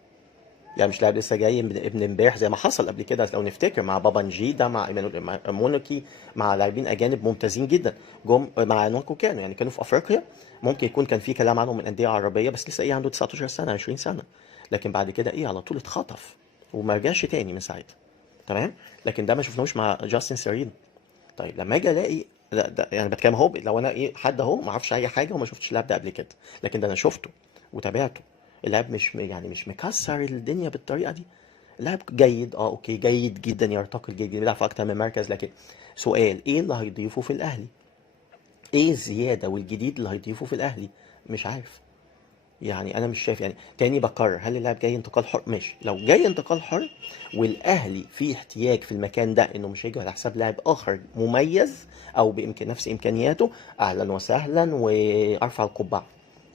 يعني مش لاعب لسه جاي من ابن امبارح زي ما حصل قبل كده لو نفتكر مع بابا نجيدا، مع مع مونوكي، مع لاعبين اجانب ممتازين جدا جم مع نونكو، كانوا في افريقيا. ممكن يكون كان في كلام عنهم من انديه عربيه، بس لسه عنده 19 سنه 20 سنه، لكن بعد كده على طول اتخطف وما رجعش تاني من ساعتها. تمام. لكن ده ما شفناهوش مع جاستن سيرين. طيب لما اجي الاقي ده يعني بتكلم اهو، لو انا حد اهو ما اعرفش اي حاجه وما شفتش اللاعب ده قبل كده، لكن ده انا شفته وتابعته. اللاعب مش يعني مش مكسر الدنيا بالطريقه دي. لاعب جيد، اوكي، جيد جدا، يرتقي جيد جدا، بيلعب في اكتر من مركز، لكن سؤال ايه اللي هيضيفه في الاهلي؟ ايه الزياده والجديد اللي هيضيفه في الاهلي؟ مش عارف. يعني انا مش شايف، يعني تاني بكرر، هل اللاعب جاي انتقال حر؟ ماشي، لو جاي انتقال حر والاهلي فيه احتياج في المكان ده انه مش هيجي على حساب لاعب اخر مميز او بامكان نفس امكانياته، اهلا وسهلا وارفع القبعه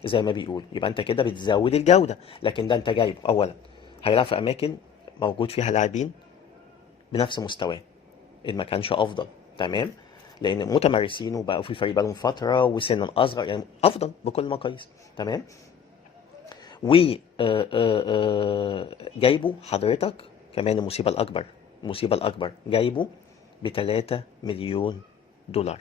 زي ما بيقول، يبقى انت كده بتزود الجوده. لكن ده انت جايبه اولا هيلعب في اماكن موجود فيها لاعبين بنفس مستواه، ان ما كانش افضل. تمام. لان متمرسين وبقوا في الفريق بقالهم فتره وسنا اصغر، يعني افضل بكل المقاييس. تمام. و جايبه حضرتك كمان، المصيبة الأكبر جايبه ب3 مليون دولار.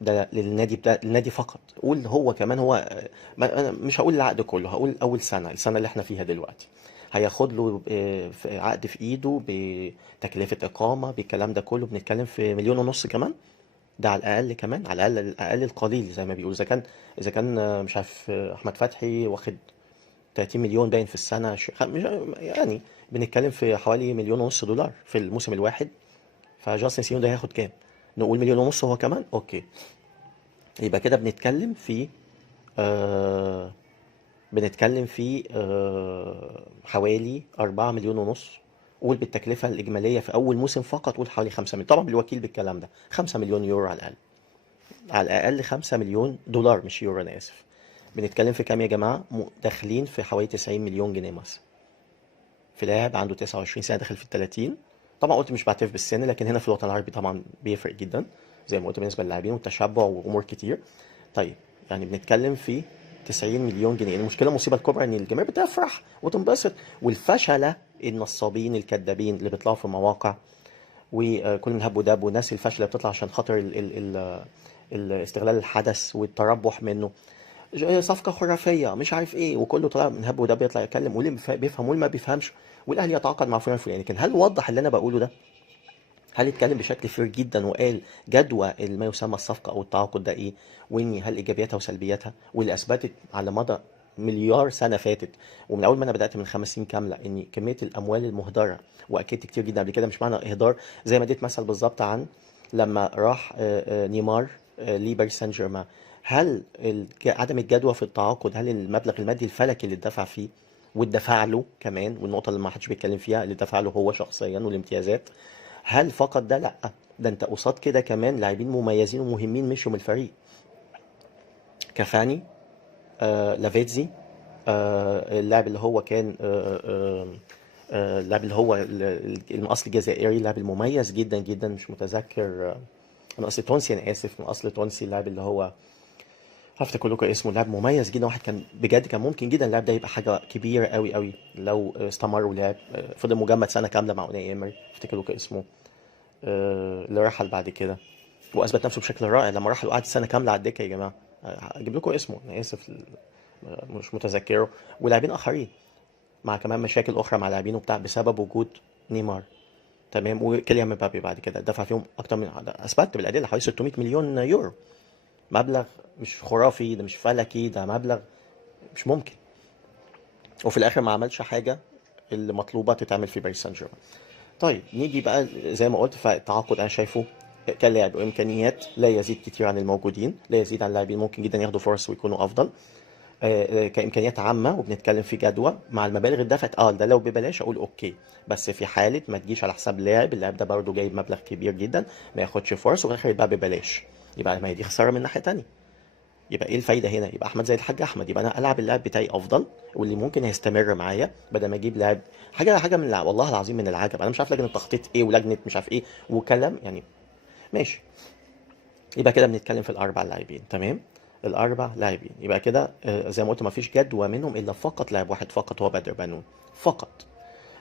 ده للنادي، بتاع النادي فقط. قول هو كمان هو أنا مش هقول العقد كله، هقول أول سنة، السنة اللي احنا فيها دلوقتي، هياخد له عقد في إيده بتكلفة إقامة بالكلام ده كله، بنتكلم في 1.5 مليون كمان. ده على الأقل، كمان على الأقل القليل زي ما بيقولوا. إذا كان مش عارف أحمد فتحي واخد 30 مليون باين في السنة، يعني بنتكلم في حوالي 1.5 مليون دولار في الموسم الواحد. فجاستن سيمون ده هياخد كام؟ نقول 1.5 مليون هو كمان، اوكي. يبقى كده بنتكلم في آه بنتكلم في حوالي 4 مليون ونص. قول بالتكلفة الإجمالية في أول موسم فقط قول حوالي 5 مليون، طبعا بالوكيل بالكلام ده 5 مليون يورو على الأقل. على الأقل 5 مليون دولار مش يورو، أنا آسف. بنتكلم في كام يا جماعة؟ داخلين في حوالي 90 مليون جنيه مثلا في لاعب عنده 29 سنة داخل في ال30. طبعا قلت مش بعترف بالسن، لكن هنا في الوطن العربي طبعا بيفرق جدا زي ما قلت بالنسبة للاعبين والتشبع وأمور كتير. طيب يعني بنتكلم في 90 مليون جنيه. المشكلة المصيبة الكبرى ان الجماهير بتفرح وتنبسط، والفشلة النصابين الكذابين اللي بيطلعوا في المواقع وكل من هب ودب، والناس الفاشلة بتطلع عشان خاطر استغلال الحدث والتربح منه. صفقة خرافية مش عارف ايه، وكله طلع من هب ودب يطلع يتكلم، واللي بيفهم واللي ما بيفهمش، والاهلي يتعاقد مع فلان فلان. لكن هل وضح اللي انا بقوله ده؟ هل اتكلم بشكل فير جدا وقال جدوى ما يسمى الصفقة او التعاقد ده ايه، واني هل ايجابياتها وسلبياتها، واللي اثبتت على مدى مليار سنة فاتت ومن اول ما انا بدأت من 5 سنين كاملة ان كمية الاموال المهدرة، واكدت كتير جدا قبل كده مش معنى اهدار، زي ما اديت مثل بالظبط عن لما راح نيمار لباريس سان جيرمان. هل عدم الجدوى في التعاقد، هل المبلغ المادي الفلكي اللي اتدفع فيه واتدفع له كمان، والنقطة اللي ما حدش بيتكلم فيها اللي اتدفع له هو شخصيا والامتيازات، هل فقط ده؟ لا، ده انت قصاد كده كمان لاعبين مميزين ومهمين مشوا من الفريق. كافاني، لافيتزي، اللاعب اللي هو كان اللاعب اللي هو من اصل جزائري، اللاعب المميز جدا جدا مش متذكر من اصل تونسي، انا اسف، من اصل تونسي، اللاعب اللي هو هفتكر لكم اسمه، لاعب مميز جدا، واحد كان بجد كان ممكن جدا اللاعب ده يبقى حاجه كبيره قوي قوي لو استمر ولعب، فضل مجمد سنه كامله مع اوناي ايمري، افتكر لكم اسمه، اللي رحل بعد كده واثبت نفسه بشكل رائع لما رحل وقعد سنه كامله على الدكه يا جماعه. اجيب لكم اسمه، انا اسف مش متذكره. ولاعبين اخرين مع كمان مشاكل اخرى مع لاعبين وبتاع بسبب وجود نيمار. تمام. وكيليان مبابي بعد كده دفع فيهم اكتر من، اثبت بالادله، حوالي 600 مليون يورو. مبلغ مش خرافي، ده مش فلكي، ده مبلغ مش ممكن. وفي الاخر ما عملش حاجه اللي مطلوبه تتعمل في باريس سان جيرمان. طيب نيجي بقى زي ما قلت، فالتعاقد انا شايفه كلاعب وامكانيات لا يزيد كتير عن الموجودين، لا يزيد عن لاعبين ممكن جدا ياخدوا فرص ويكونوا افضل. كامكانيات عامه، وبنتكلم في جدوى مع المبالغ اللي دفعت، ده لو ببلاش اقول اوكي، بس في حاله ما تجيش على حساب لاعب، اللاعب ده برضه جايب مبلغ كبير جدا ما ياخدش فرص وفي الاخر يبقى ببلاش، يبقى ما هي دي خساره من ناحيه تانيه. يبقى ايه الفايده هنا؟ يبقى احمد زي الحاج احمد، يبقى انا العب اللاعب بتاعي افضل واللي ممكن هيستمر معايا، بدل ما اجيب لاعب حاجه من اللاعب. والله العظيم من العجب، انا مش عارف لجنه تخطيط ايه ولجنه مش عارف ايه وكلام يعني. ماشي. يبقى كده بنتكلم في الاربع لاعبين، تمام. الاربع لاعبين يبقى كده زي ما قلت ما فيش جدوى منهم الا فقط لاعب واحد فقط هو بدر بنون فقط.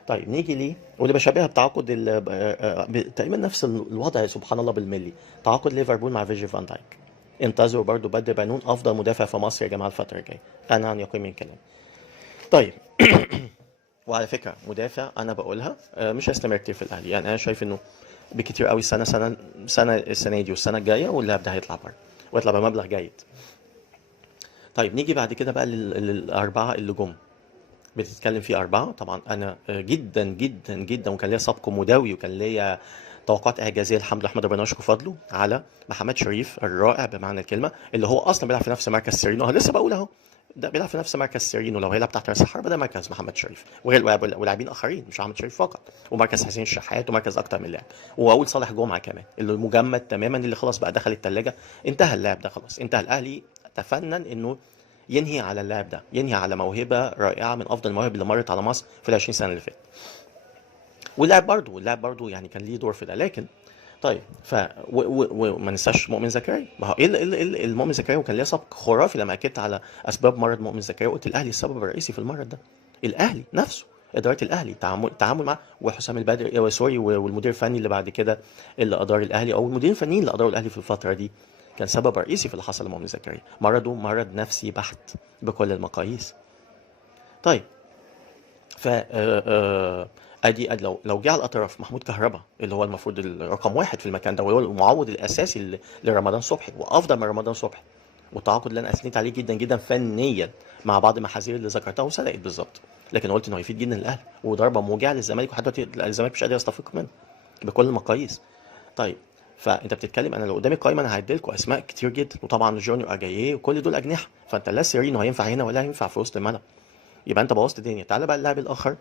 طيب نيجي ليه واللي بشبهها بتعاقد تقريبا نفس الوضع سبحان الله بالملي، تعاقد ليفربول مع فيجي فان دايك. انتظروا برضو بدر بنون افضل مدافع في مصر يا جماعه الفتره الجايه، انا عن يقين من كلام. طيب وعلى فكره مدافع انا بقولها مش هيستمر كتير في الاهلي، يعني انا شايف انه بكتير قوي سنه السنه دي والسنه الجايه واللاعب ده هيطلع بره ويطلع بمبلغ جيد. طيب نيجي بعد كده بقى للاربعه اللي جم. بتتكلم في أربعة طبعا. أنا جدا جدا جدا وكان ليا سبق مداوي وكان ليا توقعات إعجازية الحمد لله، أحمد ربنا يشكر فضله، على محمد شريف الرائع بمعنى الكلمة، اللي هو أصلا بيلعب في نفس مركز سيرينو. أنا لسه بقول أهو، ده بيلعب في نفس مركز سيرينو، لو هيلعب تحت راس الحربة ده مركز محمد شريف، ولاعبين آخرين مش محمد شريف فقط، ومركز حسين الشحات ومركز أكتر من لاعب، وأقول صالح جمعة كمان اللي مجمد تماما، اللي خلاص بقى دخل الثلاجة، انتهى اللاعب ده خلاص، انتهى. الأهلي تفنن إنه ينهي على اللاعب ده، ينهي على موهبه رائعه من افضل المواهب اللي مرت على مصر في ال 20 سنه اللي فاتت. واللاعب برضه يعني كان ليه دور في ده. لكن طيب وما ننساش مؤمن زكريا. ما هو إيه المؤمن زكريا وكان ليه سبق خرافي لما اكدت على اسباب مرض مؤمن زكريا، قلت الاهلي السبب الرئيسي في المرض ده، الاهلي نفسه، اداره الاهلي، التعامل معاه، وحسام البدري سوري والمدير الفني اللي بعد كده اللي ادار الاهلي، او المديرين الفنيين اللي اداروا الاهلي في الفتره دي، كان سبب رئيسي في اللي حصل لمؤمن زكريا. مرضه مرض نفسي بحت بكل المقاييس. طيب ف ادي لو جه على الاطراف محمود كهربا اللي هو المفروض الرقم واحد في المكان ده، وهو المعوض الاساسي لرمضان صبحي وافضل من رمضان صبحي، والتعاقد اللي انا اثنيت عليه جدا جدا فنيا مع بعض المحاذير اللي ذكرتها وصدقت بالظبط، لكن قلت انه هيفيد جدا الاهلي وضربه موجعه للزمالك، وحتى دلوقتي الزمالك مش قادر يستفيق منه بكل المقاييس. طيب فانت بتتكلم، انا لو قدامي قايمه انا هعدلكوا اسماء كتير جدا، وطبعا جونيور اجاييه وكل دول اجنحه، فانت لا سيرينو هينفع هنا ولا هينفع في وسط الملعب، يبقى انت بوظت الدنيا. تعالى بقى اللاعب الاخر،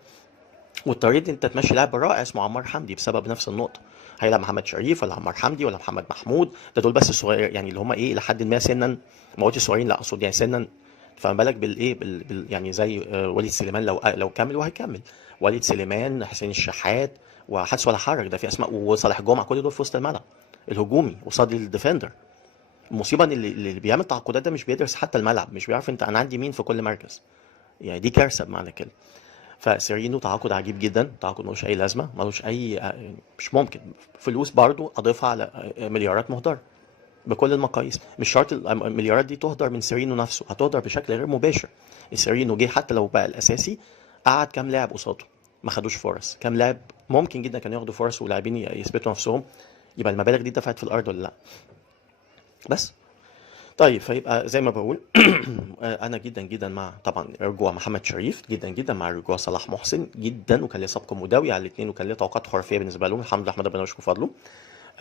واضطريت انت تمشي لاعب رائع اسمه عمار حمدي بسبب نفس النقطه. هيلعب محمد شريف ولا عمار حمدي ولا محمد محمود؟ ده دول بس الصغير يعني اللي هم ايه لحد ما سنا، ما قلتش صغيرين، لا اقصد يعني سنا. فما بالك بالايه يعني زي وليد سليمان لو كمل وهيكمل، وليد سليمان، حسين الشحات، وحدث ولا حرج، ده في اسماء، وصالح جمعه، كل دول في وسط الملعب الهجومي قصاد الديفندر. المصيبه ان اللي بيعمل تعاقدات ده مش بيدرس حتى الملعب، مش بيعرف انت انا عندي مين في كل مركز. يعني دي كارثه بمعنى كده. فسيرينو تعاقد عجيب جدا، تعاقد ملوش اي لازمه، ملوش اي، مش ممكن. فلوس برضو اضيفها على مليارات مهدره بكل المقاييس. مش شرط المليارات دي تهدر من سيرينو نفسه، هتهدر بشكل غير مباشر. سيرينو جه حتى لو بقى الاساسي، قعد كام لاعب قصاده ما خدوش فرص، كام لاعب ممكن جدا كانوا ياخدوا فرص ولاعبين يثبتوا نفسهم. يبقى المبالغ دي دفعت في الارض ولا لا؟ بس. طيب فيبقى زي ما بقول انا جدا جدا مع طبعا رجوع محمد شريف، جدا جدا مع رجوع صلاح محسن جدا، وكان ليه سبق مداوي على الاثنين، وكان ليه توقعات خرافيه بالنسبه لهم، الحمد لله احمد ربنا ويشكر فضله.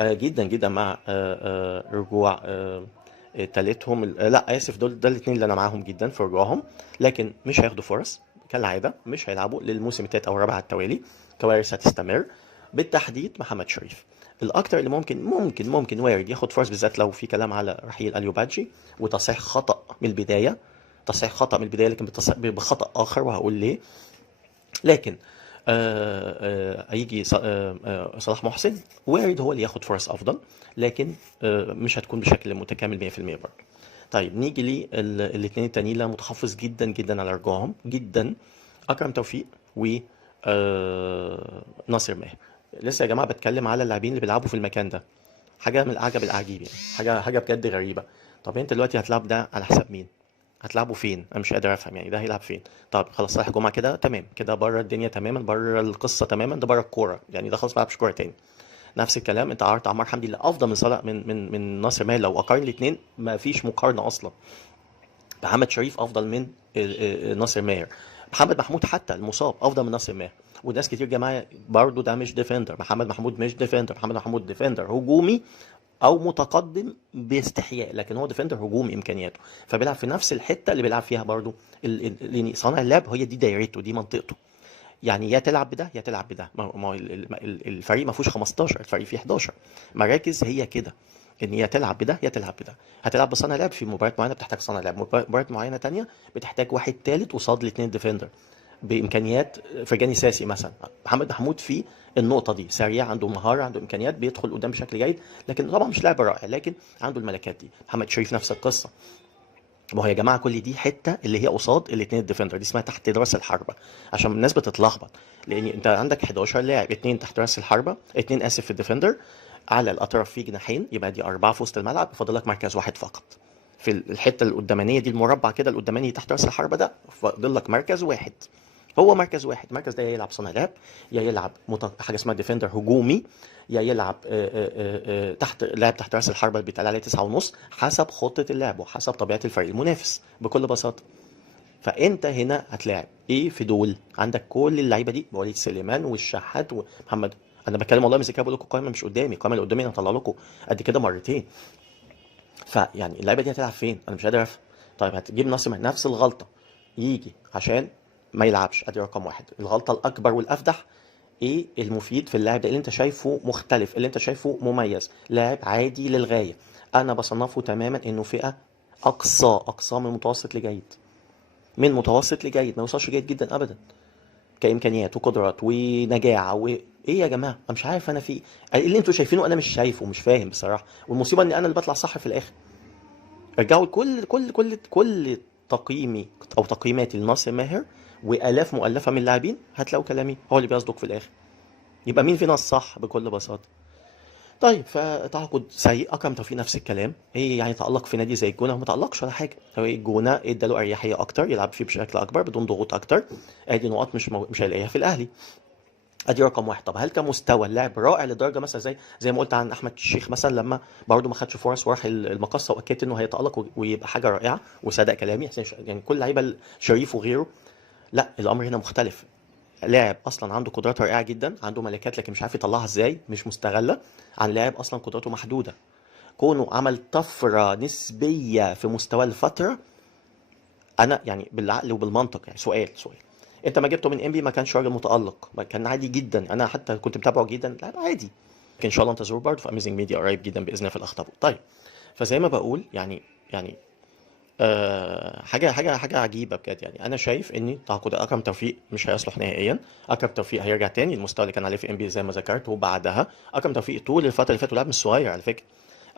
جدا جدا مع رجوع تالتهم لا اسف، دول ده الاثنين اللي انا معاهم جدا في رجوعهم، لكن مش هياخدوا فرص كالعاده، مش هيلعبوا للموسم الثالث او الرابع على التوالي، كوارث هتستمر. بالتحديد محمد شريف الاكتر اللي ممكن وارد ياخد فرص، بالذات لو في كلام على رحيل اليوبادجي وتصحيح خطا من البدايه، تصحيح خطا من البدايه، لكن بخطا اخر وهقول ليه. لكن هيجي صلاح محسن وارد هو اللي ياخد فرص افضل، لكن مش هتكون بشكل متكامل 100% برضه. طيب نيجي للاثنين التانيين اللي أنا متحفظ جدا جدا على رجوعهم جدا، اكرم توفيق و ناصر ماهر. لسه يا جماعه بتكلم على اللاعبين اللي بيلعبوا في المكان ده، حاجه من الاعجب الاعاجيب يعني، حاجه بجد غريبه. طب انت دلوقتي هتلعب ده على حساب مين؟ هتلعبه فين؟ انا مش قادر افهم يعني، ده هيلعب فين؟ طب خلاص صالح جمعه كده تمام، كده بره الدنيا تماما، بره القصه تماما، ده بره الكوره يعني، ده خلاص ما بيلعبش كوره تاني. نفس الكلام انت عرضت عمار حمدي اللي افضل من صالح من ناصر ماهر، لو اقارن الاثنين ما فيش مقارنه اصلا. محمد شريف افضل من ناصر ماهر، محمد محمود حتى المصاب افضل من ناصر ماهر، وناس كتير جماعه برضه ده مش ديفندر، محمد محمود مش ديفندر، محمد محمود ديفندر هجومي او متقدم باستحياء، لكن هو ديفندر هجومي امكانياته، فبيلعب في نفس الحته اللي بيلعب فيها برضه لان صانع اللعب هي دي دايرته، دي منطقته. يعني يا تلعب بده يا تلعب بده، الفريق ما فيهوش 15، الفريق فيه 11 مراكز، هي كده، ان يا تلعب بده يا تلعب بده. هتلعب بصانع لعب في مباريات معينه بتحتاج صانع لعب، مباريات معينه تانية بتحتاج واحد تالت قصاد الاثنين ديفندر بامكانيات. فرجاني ساسي مثلا، محمد محمود في النقطه دي سريع، عنده مهاره، عنده امكانيات، بيدخل قدام بشكل جيد، لكن طبعا مش لاعب رائع، لكن عنده الملكات دي. محمد شريف نفس القصه. ما هو يا جماعه كل دي حته اللي هي قصاد الاثنين الديفندر، دي اسمها تحت راس الحربه، عشان الناس بتتلخبط، لان انت عندك 11 لاعب، اثنين تحت راس الحربه، اثنين اسف في الديفندر، على الاطراف في جناحين، يبقى دي اربعه في وسط الملعب، فاضل لك مركز واحد فقط. في الحته القدامانيه دي، المربع كده القداماني تحت راس الحربه ده، فاضل لك مركز واحد، هو مركز واحد. المركز ده يا يلعب صانع لعب، يا يلعب حاجه اسمها ديفندر هجومي، يا يلعب تحت لاعب تحت راس الحربه اللي بيتقال عليه 9.5 حسب خطه اللعب وحسب طبيعه الفريق المنافس بكل بساطه. فانت هنا هتلاعب ايه في دول؟ عندك كل اللعيبه دي، وليد سليمان والشحات ومحمد، انا بتكلم والله مسكها بقول لكم قائمه مش قدامي، القائمه اللي قدامي انا هطلع لكم قد كده مرتين. فيعني اللعيبه دي هتلعب فين؟ انا مش قادر افهم. طيب هتجيب ناصر نفس الغلطه، يجي عشان ما يلعبش، ادي رقم واحد. الغلطه الاكبر والافدح، ايه المفيد في اللاعب ده اللي انت شايفه مختلف، اللي انت شايفه مميز، لاعب عادي للغايه، انا بصنفه تماما انه فئه اقصى من متوسط لجيد، من متوسط لجيد، ما يوصلش جيد جدا ابدا، كامكانيات وقدرات ونجاعه ايه يا جماعه، انا مش عارف انا في اللي انتوا شايفينه، انا مش شايفه ومش فاهم بصراحه، والمصيبه ان انا اللي بطلع صح في الاخر. ارجعوا كل تقييمي او تقييماتي لناصر ماهر والاف مؤلفه من اللاعبين، هتلاقوا كلامي هو اللي بيصدق في الاخر. يبقى مين فينا الصح بكل بساطه؟ طيب فتعاقد سيء. اكرم توفيق نفس الكلام، ايه يعني تالق في نادي زي الجونه؟ هو ما تالقش ولا حاجه، هو الجونه اداله اريحيه اكتر، يلعب فيه بشكل اكبر بدون ضغوط اكتر، ادي نقاط مش هيلاقيها في الاهلي. ادي رقم واحد. طب هل كمستوى اللاعب رائع لدرجه مثلا زي ما قلت عن احمد الشيخ مثلا، لما برضه ما خدش فرص وراح المقصه واكدت انه هيتالق ويبقى حاجه رائعه، وصدق كلامي يعني كل لعيبه شريف وغيره؟ لا، الامر هنا مختلف. لاعب اصلا عنده قدرات رائعه جدا، عنده ملكات لكن مش عارف يطلعها ازاي، مش مستغله، عن لاعب اصلا قدراته محدوده. كونه عمل طفره نسبيه في مستواه لفتره. انا يعني بالعقل وبالمنطق، يعني سؤال، انت ما جبته من انبي ما كانش راجل متالق، ما كان عادي جدا، انا حتى كنت متابعه جدا، لاعب عادي. لكن ان شاء الله انتظروا برضه في اميزنج ميديا قريب جدا باذن الله في الاخطبوط. طيب، فزي ما بقول يعني حاجه عجيبه بجد. يعني انا شايف ان تعاقد اكرم توفيق مش هيصلح نهائيا. اكرم توفيق هيرجع تاني للمستوى اللي كان عليه في ام بي زي ما ذكرت، وبعدها اكرم توفيق طول الفتره اللي فاتت لاعب مش صغير على فكره.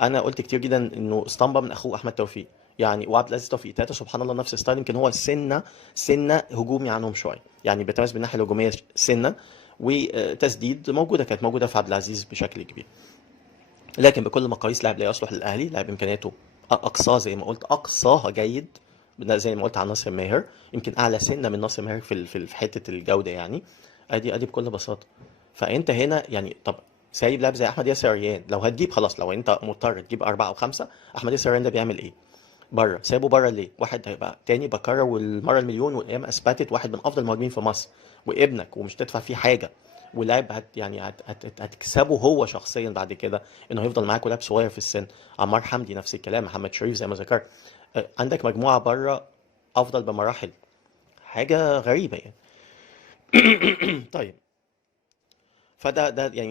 انا قلت كتير جدا انه اسطمبه من اخوه احمد توفيق، يعني وعبد العزيز توفيق تلاته سبحان الله نفس الستايل، يمكن هو سنه هجومي عنهم شويه، يعني بيتميز بالناحيه الهجوميه سنه، وتسديد كانت موجوده في عبد العزيز بشكل كبير. لكن بكل مقاييس لاعب لا يصلح للاهلي، لاعب امكانياته اقصاه زي ما قلت، اقصاها جيد، زي ما قلت عن ناصر ماهر، يمكن اعلى سنه من ناصر ماهر في حته الجوده يعني. ادي بكل بساطه. فانت هنا يعني طب سايب لاعب زي احمد ياسر ريان، لو هتجيب خلاص، لو انت مضطر تجيب اربعه او خمسه، احمد ياسر ريان ده بيعمل ايه؟ بره، سابه بره ليه؟ واحد هيبقى تاني بكرر والمره المليون، والايام اثبتت واحد من افضل المهاجمين في مصر، وابنك ومش تدفع فيه حاجه، ولاعب هتكسبه هو شخصيا بعد كده، انه هيفضل معاك، ولاعب صغير في السن. عمار حمدي نفس الكلام، محمد شريف زي ما ذكرت. عندك مجموعه بره افضل بمراحل. حاجه غريبه يعني. طيب،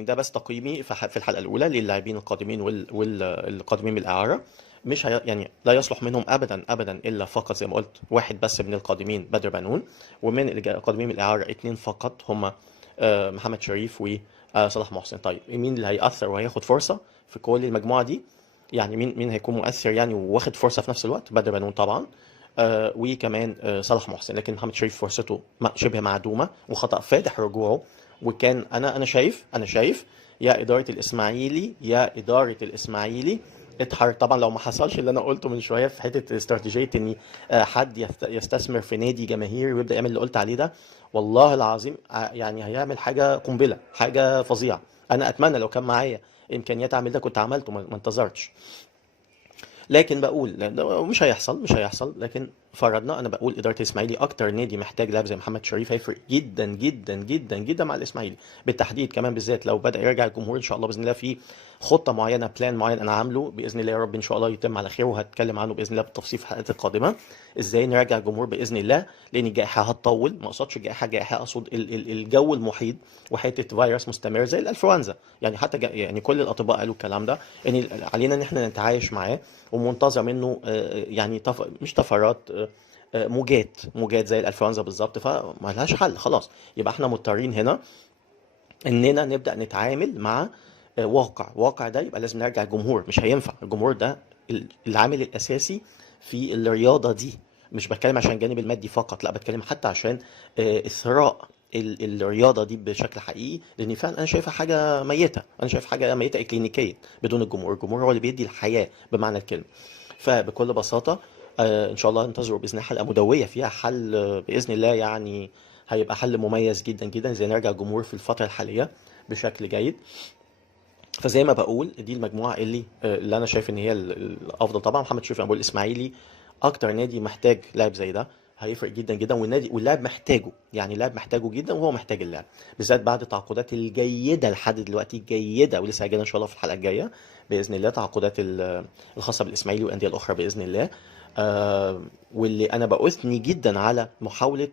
ده بس تقييمي في الحلقه الاولى للاعبين القادمين والقادمين بالاعاره. مش يعني لا يصلح منهم ابدا ابدا الا فقط زي ما قلت واحد بس من القادمين بدر بنون، ومن القادمين بالاعاره اتنين فقط هم محمد شريف وصلاح محسن. طيب مين اللي هيأثر وهياخد فرصه في كل المجموعه دي؟ يعني مين هيكون مؤثر يعني واخد فرصه في نفس الوقت؟ بدر بنون طبعا، وكمان صلاح محسن. لكن محمد شريف فرصته شبه معدومه، وخطأ فادح رجوعه. وكان انا شايف يا اداره الاسماعيلي اتحر طبعا لو ما حصلش اللي انا قلته من شويه في حته استراتيجيه ان حد يستثمر في نادي جماهيري ويبدا يعمل اللي قلت عليه ده. والله العظيم يعني هيعمل حاجه قنبله، حاجه فظيعه. انا اتمنى لو كان معايا امكانيات اعمل ده كنت عملته، ما انتظرتش. لكن بقول مش هيحصل. لكن فرضنا، انا بقول اداره الاسماعيلي اكتر نادي محتاج لاعب زي محمد شريف، هيفرق جدا جدا جدا جدا مع الاسماعيلي بالتحديد، كمان بالذات لو بدا يرجع الجمهور ان شاء الله باذن الله، في خطه معينه، بلان معين انا عامله باذن الله يا رب ان شاء الله يتم على خير، وهتكلم عنه باذن الله بالتفصيل في الحلقات القادمه، ازاي نرجع الجمهور باذن الله. لان الجائحه هتطول، ما اقصدش جائحه، اقصد الجو المحيط وحته فيروس مستمر زي الانفلونزا. يعني حتى يعني كل الاطباء قالوا الكلام ده، ان علينا ان احنا نتعايش معاه، ومنتظر منه يعني مش طفرات، موجات زي الانفلونزا بالظبط، فما لهاش حل خلاص. يبقى احنا مضطرين هنا اننا نبدا نتعامل مع واقع ده. يبقى لازم نرجع الجمهور، مش هينفع الجمهور ده العامل الاساسي في الرياضه دي. مش بتكلم عشان الجانب المادي فقط، لا بتكلم حتى عشان اثراء الرياضه دي بشكل حقيقي، لان فعلا انا شايفها حاجه ميته، انا شايف حاجه ميته اكلينيكيا بدون الجمهور. الجمهور هو اللي بيدي الحياه بمعنى الكلمه. فبكل بساطه ان شاء الله انتظروا باذن الله حلقه مدويه فيها حل باذن الله، يعني هيبقى حل مميز جدا جدا، زي نرجع الجمهور في الفتره الحاليه بشكل جيد. فزي ما بقول دي المجموعه اللي انا شايف ان هي الافضل. طبعا محمد شريف، انا بقول الاسماعيلي اكتر نادي محتاج لاعب زي ده، هيفرق جدا جدا، واللاعب محتاجه، يعني اللاعب محتاجه جدا، وهو محتاج اللاعب بالذات بعد التعاقدات الجيده لحد دلوقتي، جيده، ولسه هيجينا ان شاء الله في الحلقه الجايه باذن الله تعاقدات الخاصه بالاسماعيلي والانديه الاخرى باذن الله. واللي انا باثني جدا على محاوله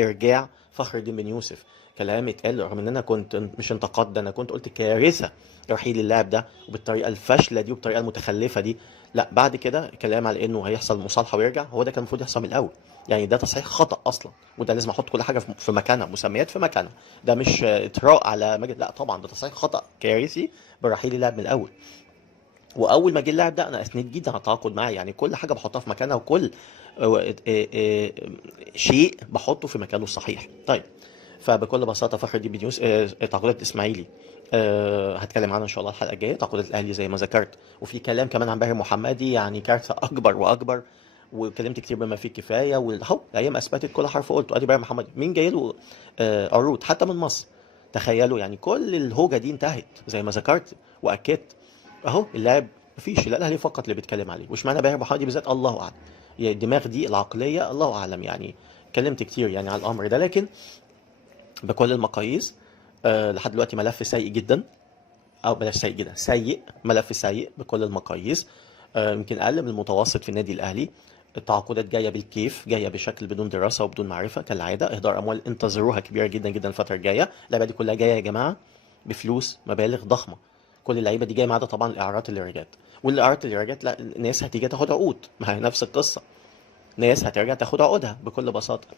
ارجاع فخر الدين بن يوسف. كلام اتقال رغم ان انا كنت مش انتقاد، ده انا كنت قلت كارثه رحيل اللاعب ده وبالطريقه الفاشله دي وبالطريقه المتخلفه دي. لا، بعد كده كلام على انه هيحصل مصالحه ويرجع، هو ده كان المفروض يحصل من الاول. يعني ده تصحيح خطا اصلا، وده لازم احط كل حاجه في مكانها، مسميات في مكانها. ده مش اطراء على مجد، لا طبعا ده تصحيح خطا كارثي برحيل اللاعب من الاول. واول ما جه اللاعب ده انا اثنيت جدا على التعاقد معاه، يعني كل حاجه بحطها في مكانها، وكل شيء بحطه في مكانه الصحيح. طيب، فبكل بساطه فخر الدين بن يوسف، تعاقدات الاسماعيلي هتكلم عنها ان شاء الله الحلقه الجايه. تعاقدات الاهلي زي ما ذكرت، وفي كلام كمان عن باهر محمدي، يعني كارثه اكبر واكبر، واتكلمت كتير بما فيه الكفايه، واهو الايام اثبتت كل حرف قلته. ادي باهر محمدي مين جاي له؟ عروض حتى من مصر. تخيلوا يعني كل الهوجه دي انتهت زي ما ذكرت واكدت. اهو اللاعب مفيش، لا الاهلي فقط اللي بيتكلم عليه، وش معنى باهر محمدي بالذات الله اعلم. يعني الدماغ دي العقليه الله اعلم، يعني اتكلمت كتير يعني على الامر ده. لكن بكل المقاييس. لحد دلوقتي ملف سيء جدا، او بلاش سيء جدا، سيء، ملف سيء بكل المقاييس. يمكن اقل من المتوسط في النادي الاهلي. التعاقدات جايه بالكيف، جايه بشكل بدون دراسه وبدون معرفه كالعاده. اهدار اموال انتظروها كبيره جدا جدا الفتره الجايه. اللعبه دي كلها جايه يا جماعه بفلوس، مبالغ ضخمه. كل اللعيبه دي جايه ما عدا طبعا الاعارات اللي رجعت. والاعارات اللي رجعت، لا، الناس هتيجي تاخد عقود، ما هي نفس القصه. ناس هترجع تاخد عقودها بكل بساطه.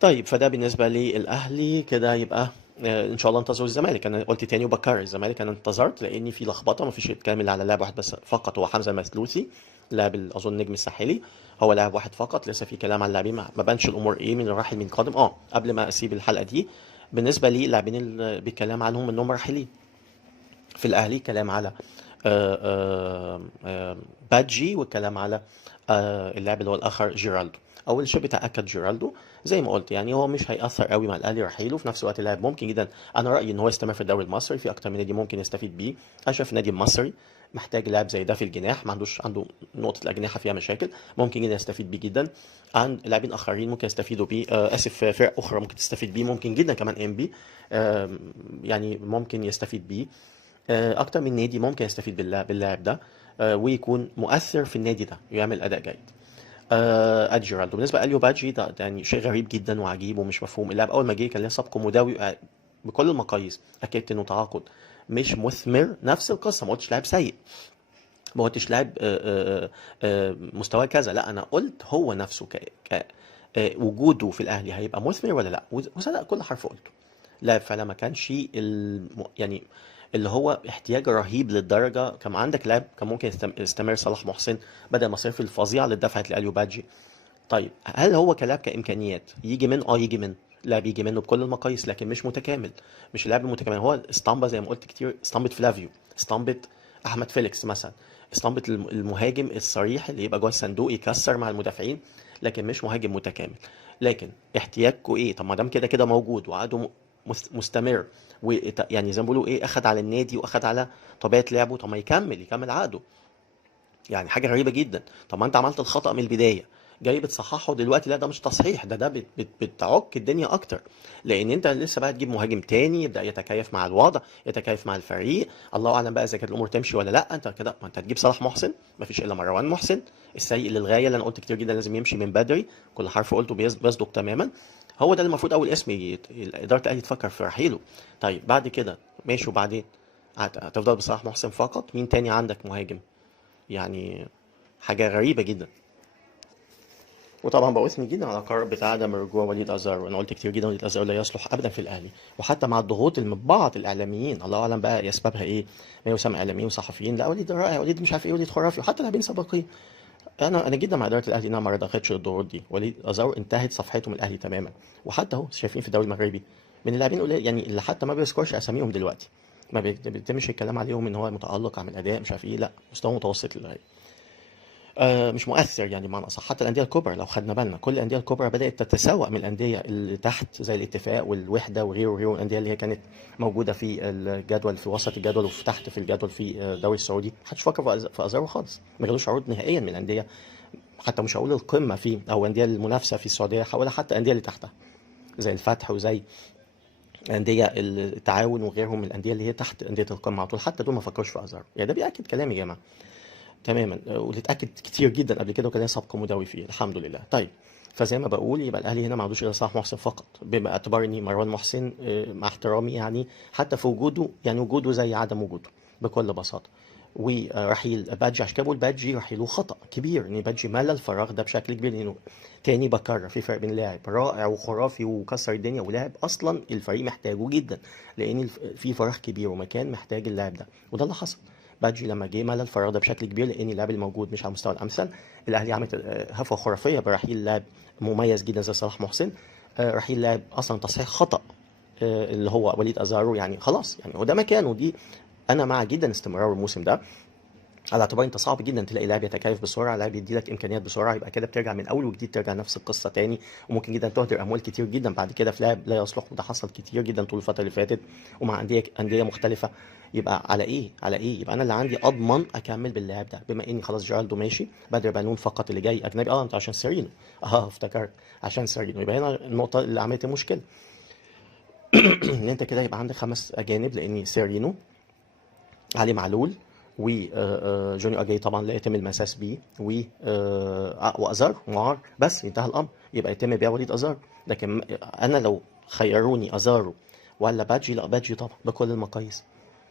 طيب، فده بالنسبة للأهلي كده. يبقى إن شاء الله انتظروا الزمالك. أنا قلت تاني وبكرر، الزمالك أنا انتظرت لأن في لخبطة، مفيش الكلام اللي على لاعب واحد بس فقط، هو حمزة المسلوسي، لاعب أظن النجم الساحلي. هو لاعب واحد فقط، لسه في كلام على اللاعبين، ما بانش الأمور إيه، من راحل من قادم. قبل ما أسيب الحلقة دي، بالنسبة لي اللاعبين اللي بيتكلم عنهم إنهم راحلين في الأهلي، كلام على آه، بادجي، والكلام على اللاعب اللي هو الاخر جيرالدو. اول شيء بيتاكد جيرالدو زي ما قلت، يعني هو مش هيأثر قوي مع الاهلي رحيله. في نفس الوقت لاعب ممكن جدا، انا رايي ان هو يستمر في الدوري المصري، في اكتر من نادي ممكن يستفيد بيه. انا شايف النادي المصري محتاج لاعب زي ده في الجناح، ما عندوش نقطه الاجنحه فيها مشاكل، ممكن جدا يستفيد بيه جدا. عن لاعبين اخرين ممكن يستفيدوا بيه، اسف، فرق اخرى ممكن تستفيد بيه، ممكن جدا كمان انبي يعني ممكن يستفيد بيه. اكتر من نادي ممكن يستفيد باللاعب ده، ويكون مؤثر في النادي ده، يعمل اداء جيد. ادي جيرالدو. بالنسبه لاليو بادجي، ده يعني شيء غريب جدا وعجيب ومش مفهوم. اللاعب اول ما جه كان له سابق مداوي بكل المقاييس، اكدت انه تعاقد مش مثمر. نفس القصه، ما قلتش لاعب سيء، ما قلتش لاعب مستواه كذا، لا، انا قلت هو نفسه وجوده في الاهلي هيبقى مثمر ولا لا، وصدق كل حرف قلته. لاعب فعلا ما كانش يعني اللي هو احتياج رهيب للدرجه. كان عندك لاعب كان ممكن يستمر، صلاح محسن، بدل المصاريف الفظيعه اللي اتدفعت لاليو بادجي. طيب، هل هو كلاعب كامكانيات يجي من يجي من لاعب يجي منه بكل المقاييس، لكن مش متكامل. مش اللاعب المتكامل، هو اسطمبة زي ما قلت كتير، اسطمبة فلافيو، اسطمبة احمد فيليكس مثلا، اسطمبة المهاجم الصريح اللي يبقى جوه الصندوق يكسر مع المدافعين، لكن مش مهاجم متكامل. لكن احتياجكوا ايه؟ طب ما دام كده كده موجود وعقده مستمر، ويعني زي ما بيقولوا ايه، اخد على النادي واخد على طبيعة لعبه، طب ما يكمل عقده. يعني حاجة غريبة جدا. طب ما انت عملت الخطأ من البداية، جاي بتصححه دلوقتي؟ لا، ده مش تصحيح، ده بتعك الدنيا اكتر. لان انت لسه بقى تجيب مهاجم تاني يبدأ يتكيف مع الوضع، يتكيف مع الفريق. الله اعلم بقى اذا كانت الامور تمشي ولا لا. انت كده، ما انت هتجيب صلاح محسن، ما فيش الا مروان محسن السيء للغاية، اللي انا قلت كتير جدا لازم يمشي من بدري، كل حرف قلته بيصدق تماما. هو ده اللي المفروض اول اسم ادارة الاهلي تفكر في رحيله. طيب بعد كده ماشي، وبعدين هتفضل بصلاح محسن فقط؟ مين تاني عندك مهاجم؟ يعني حاجة غريبة جدا. وطبعا بقى جدا على القرار بتاع عدم رجوع وليد ازار، وانا قلت كتير جدا وليد ازار لا يصلح ابدا في الاهلي. وحتى مع الضغوط اللي من بعض الاعلاميين، الله اعلم بقى يسببها ايه، ما يسمى اعلاميين وصحفيين، لا وليد رائع، وليد مش عارف ايه، وليد خرافي، وحتى لاعبين سابقين. انا جدا مع اداره الاهلي انها ما رضختش الضغوط دي. وليد ازار انتهت صفحته من الاهلي تماما. وحتى اهو شايفين في الدوري المغربي من اللاعبين قليل، يعني اللي حتى ما بيذكرش اساميهم دلوقتي، ما بيتمش الكلام عليهم ان هو متالق، عامل اداء مش عارف ايه، لا، مستوى متوسط للغايه. مش مؤثر يعني بمعنى اصح. حتى الانديه الكبرى لو خدنا بالنا، كل الانديه الكبرى بدات تتسوق من الانديه اللي تحت، زي الاتفاق والوحده وغيره وغيره، الانديه اللي هي كانت موجوده في الجدول، في وسط الجدول وفي تحت في الجدول في الدوري السعودي. محدش فكر في ازارو خالص، ما جالوش عروض نهائيا من الانديه، حتى مش هقول القمه فيه او انديه المنافسه في السعوديه، ولا حتى الانديه اللي تحتها زي الفتح وزي انديه التعاون وغيرهم من الانديه اللي هي تحت انديه القمه على طول. حتى دول ما فكروش في ازارو. يعني ده بياكد كلامي يا جماعه تماما، واللي اتاكد كتير جدا قبل كده، وكان ليه سابق مدوي فيه الحمد لله. طيب، فزي ما بقول، يبقى الاهلي هنا ما عندوش غير صلاح محسن فقط، باعتبار ان مروان محسن مع احترامي يعني، حتى في وجوده، يعني وجوده زي عدم وجوده بكل بساطه. ورحيل بادجي، عشان كده بقول بادجي رحيله خطا كبير، ان بادجي ملى الفراغ ده بشكل كبير، لانه تاني بكرر في فرق بين لاعب رائع وخرافي وكسر الدنيا، ولاعب اصلا الفريق محتاجه جدا، لان في فراغ كبير ومكان محتاج اللاعب ده، وده اللي حصل. بادجي لما جه ملى الفراغ ده بشكل كبير، لان اللاعب الموجود مش على مستوى الامثل. الاهلي عمل هفوه خرافيه برحيل لاعب مميز جدا زي صلاح محسن. رحيل لاعب اصلا تصحيح خطا، اللي هو وليد ازارو، يعني خلاص، يعني هو ده مكانه دي. انا مع جدا استمرار الموسم ده، على اعتبار انت صعب جدا تلاقي لاعب يتكيف بسرعه، لاعب يدي لك امكانيات بسرعه، يبقى كده بترجع من اول وجديد، ترجع نفس القصه تاني. وممكن جدا تهدر اموال كتير جدا بعد كده في لاعب لا يصلح، وده حصل كتير جدا طول الفتره اللي فاتت، ومع انديه مختلفه. يبقى على ايه يبقى انا اللي عندي اضمن اكمل باللاعب ده، بما اني خلاص جيرالدو ماشي، بدر بنون فقط اللي جاي اجنبي. انت عشان سيرينو، افتكرت عشان سيرينو، يبقى هنا النقطه اللي عملت المشكله. ان انت كده يبقى عندك 5 اجانب، لان سيرينو، علي معلول، وجوني اجاي طبعا لا يتم المساس بيه، وازار معار، بس انتهى الامر، يبقى يتم بيع وليد ازار. لكن انا لو خيروني ازارو ولا بادجي، لا بادجي طبعا بكل المقاييس،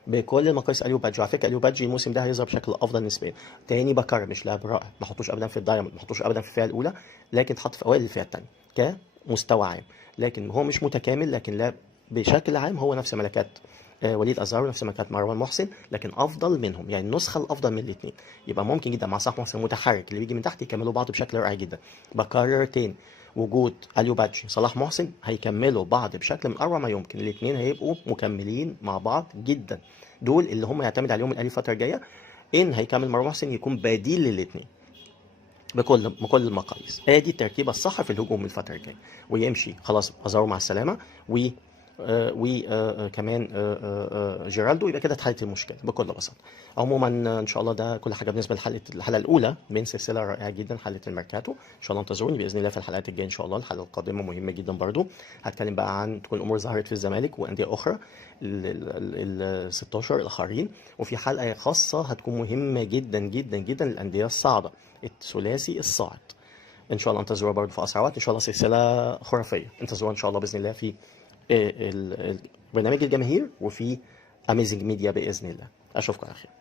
بكل المقاييس. اليو بادجي على فكره، اليو بادجي الموسم ده هيظهر بشكل افضل نسبيا. تاني بكر مش لاعب رائع، ما حطوش ابدا في الدايموند، ما حطوش ابدا في الفئه الاولى، لكن اتحط في اوائل الفئه الثانيه كمستوى عام. لكن هو مش متكامل، لكن لا بشكل عام هو نفس ملكات وليد ازارو، نفس ملكات مروان محسن، لكن افضل منهم، يعني النسخه الافضل من الاثنين. يبقى ممكن جدا مع صلاح محسن متحرك اللي بيجي من تحت يكملوا بعض بشكل رائع جدا. بكرر تاني، وجود اليو بادجي صلاح محسن هيكملوا بعض بشكل من اروع ما يمكن، الاثنين هيبقوا مكملين مع بعض جدا. دول اللي هم يعتمد عليهم الاهلي الفتره الجايه، ان هيكمل مروان محسن يكون بديل للاثنين بكل المقاييس. هي دي التركيبه الصح في الهجوم الفتره الجايه، ويمشي خلاص ازارو مع السلامه، و وكمان جيرالدو، يبقى كده اتحلت المشكله بكل بساطه. عموما ان شاء الله ده كل حاجه بالنسبه الحلقه الاولى من سلسله رائعه جدا، حلقه الميركاتو. ان شاء الله انتظروني باذن الله في الحلقات الجايه ان شاء الله. الحلقه القادمه مهمه جدا برضو، هتكلم بقى عن تكون الامور ظهرت في الزمالك وانديه اخرى، ال 16 الاخرين. وفي حلقه خاصه هتكون مهمه جدا جدا جدا للانديه الصاعده، الثلاثي الصاعد. ان شاء الله انتظروها برضه في اسرع وقت، ان شاء الله سلسله خرافيه، انتظروها ان شاء الله باذن الله في برنامج الجماهير وفي اميزنج ميديا باذن الله. اشوفكم على خير.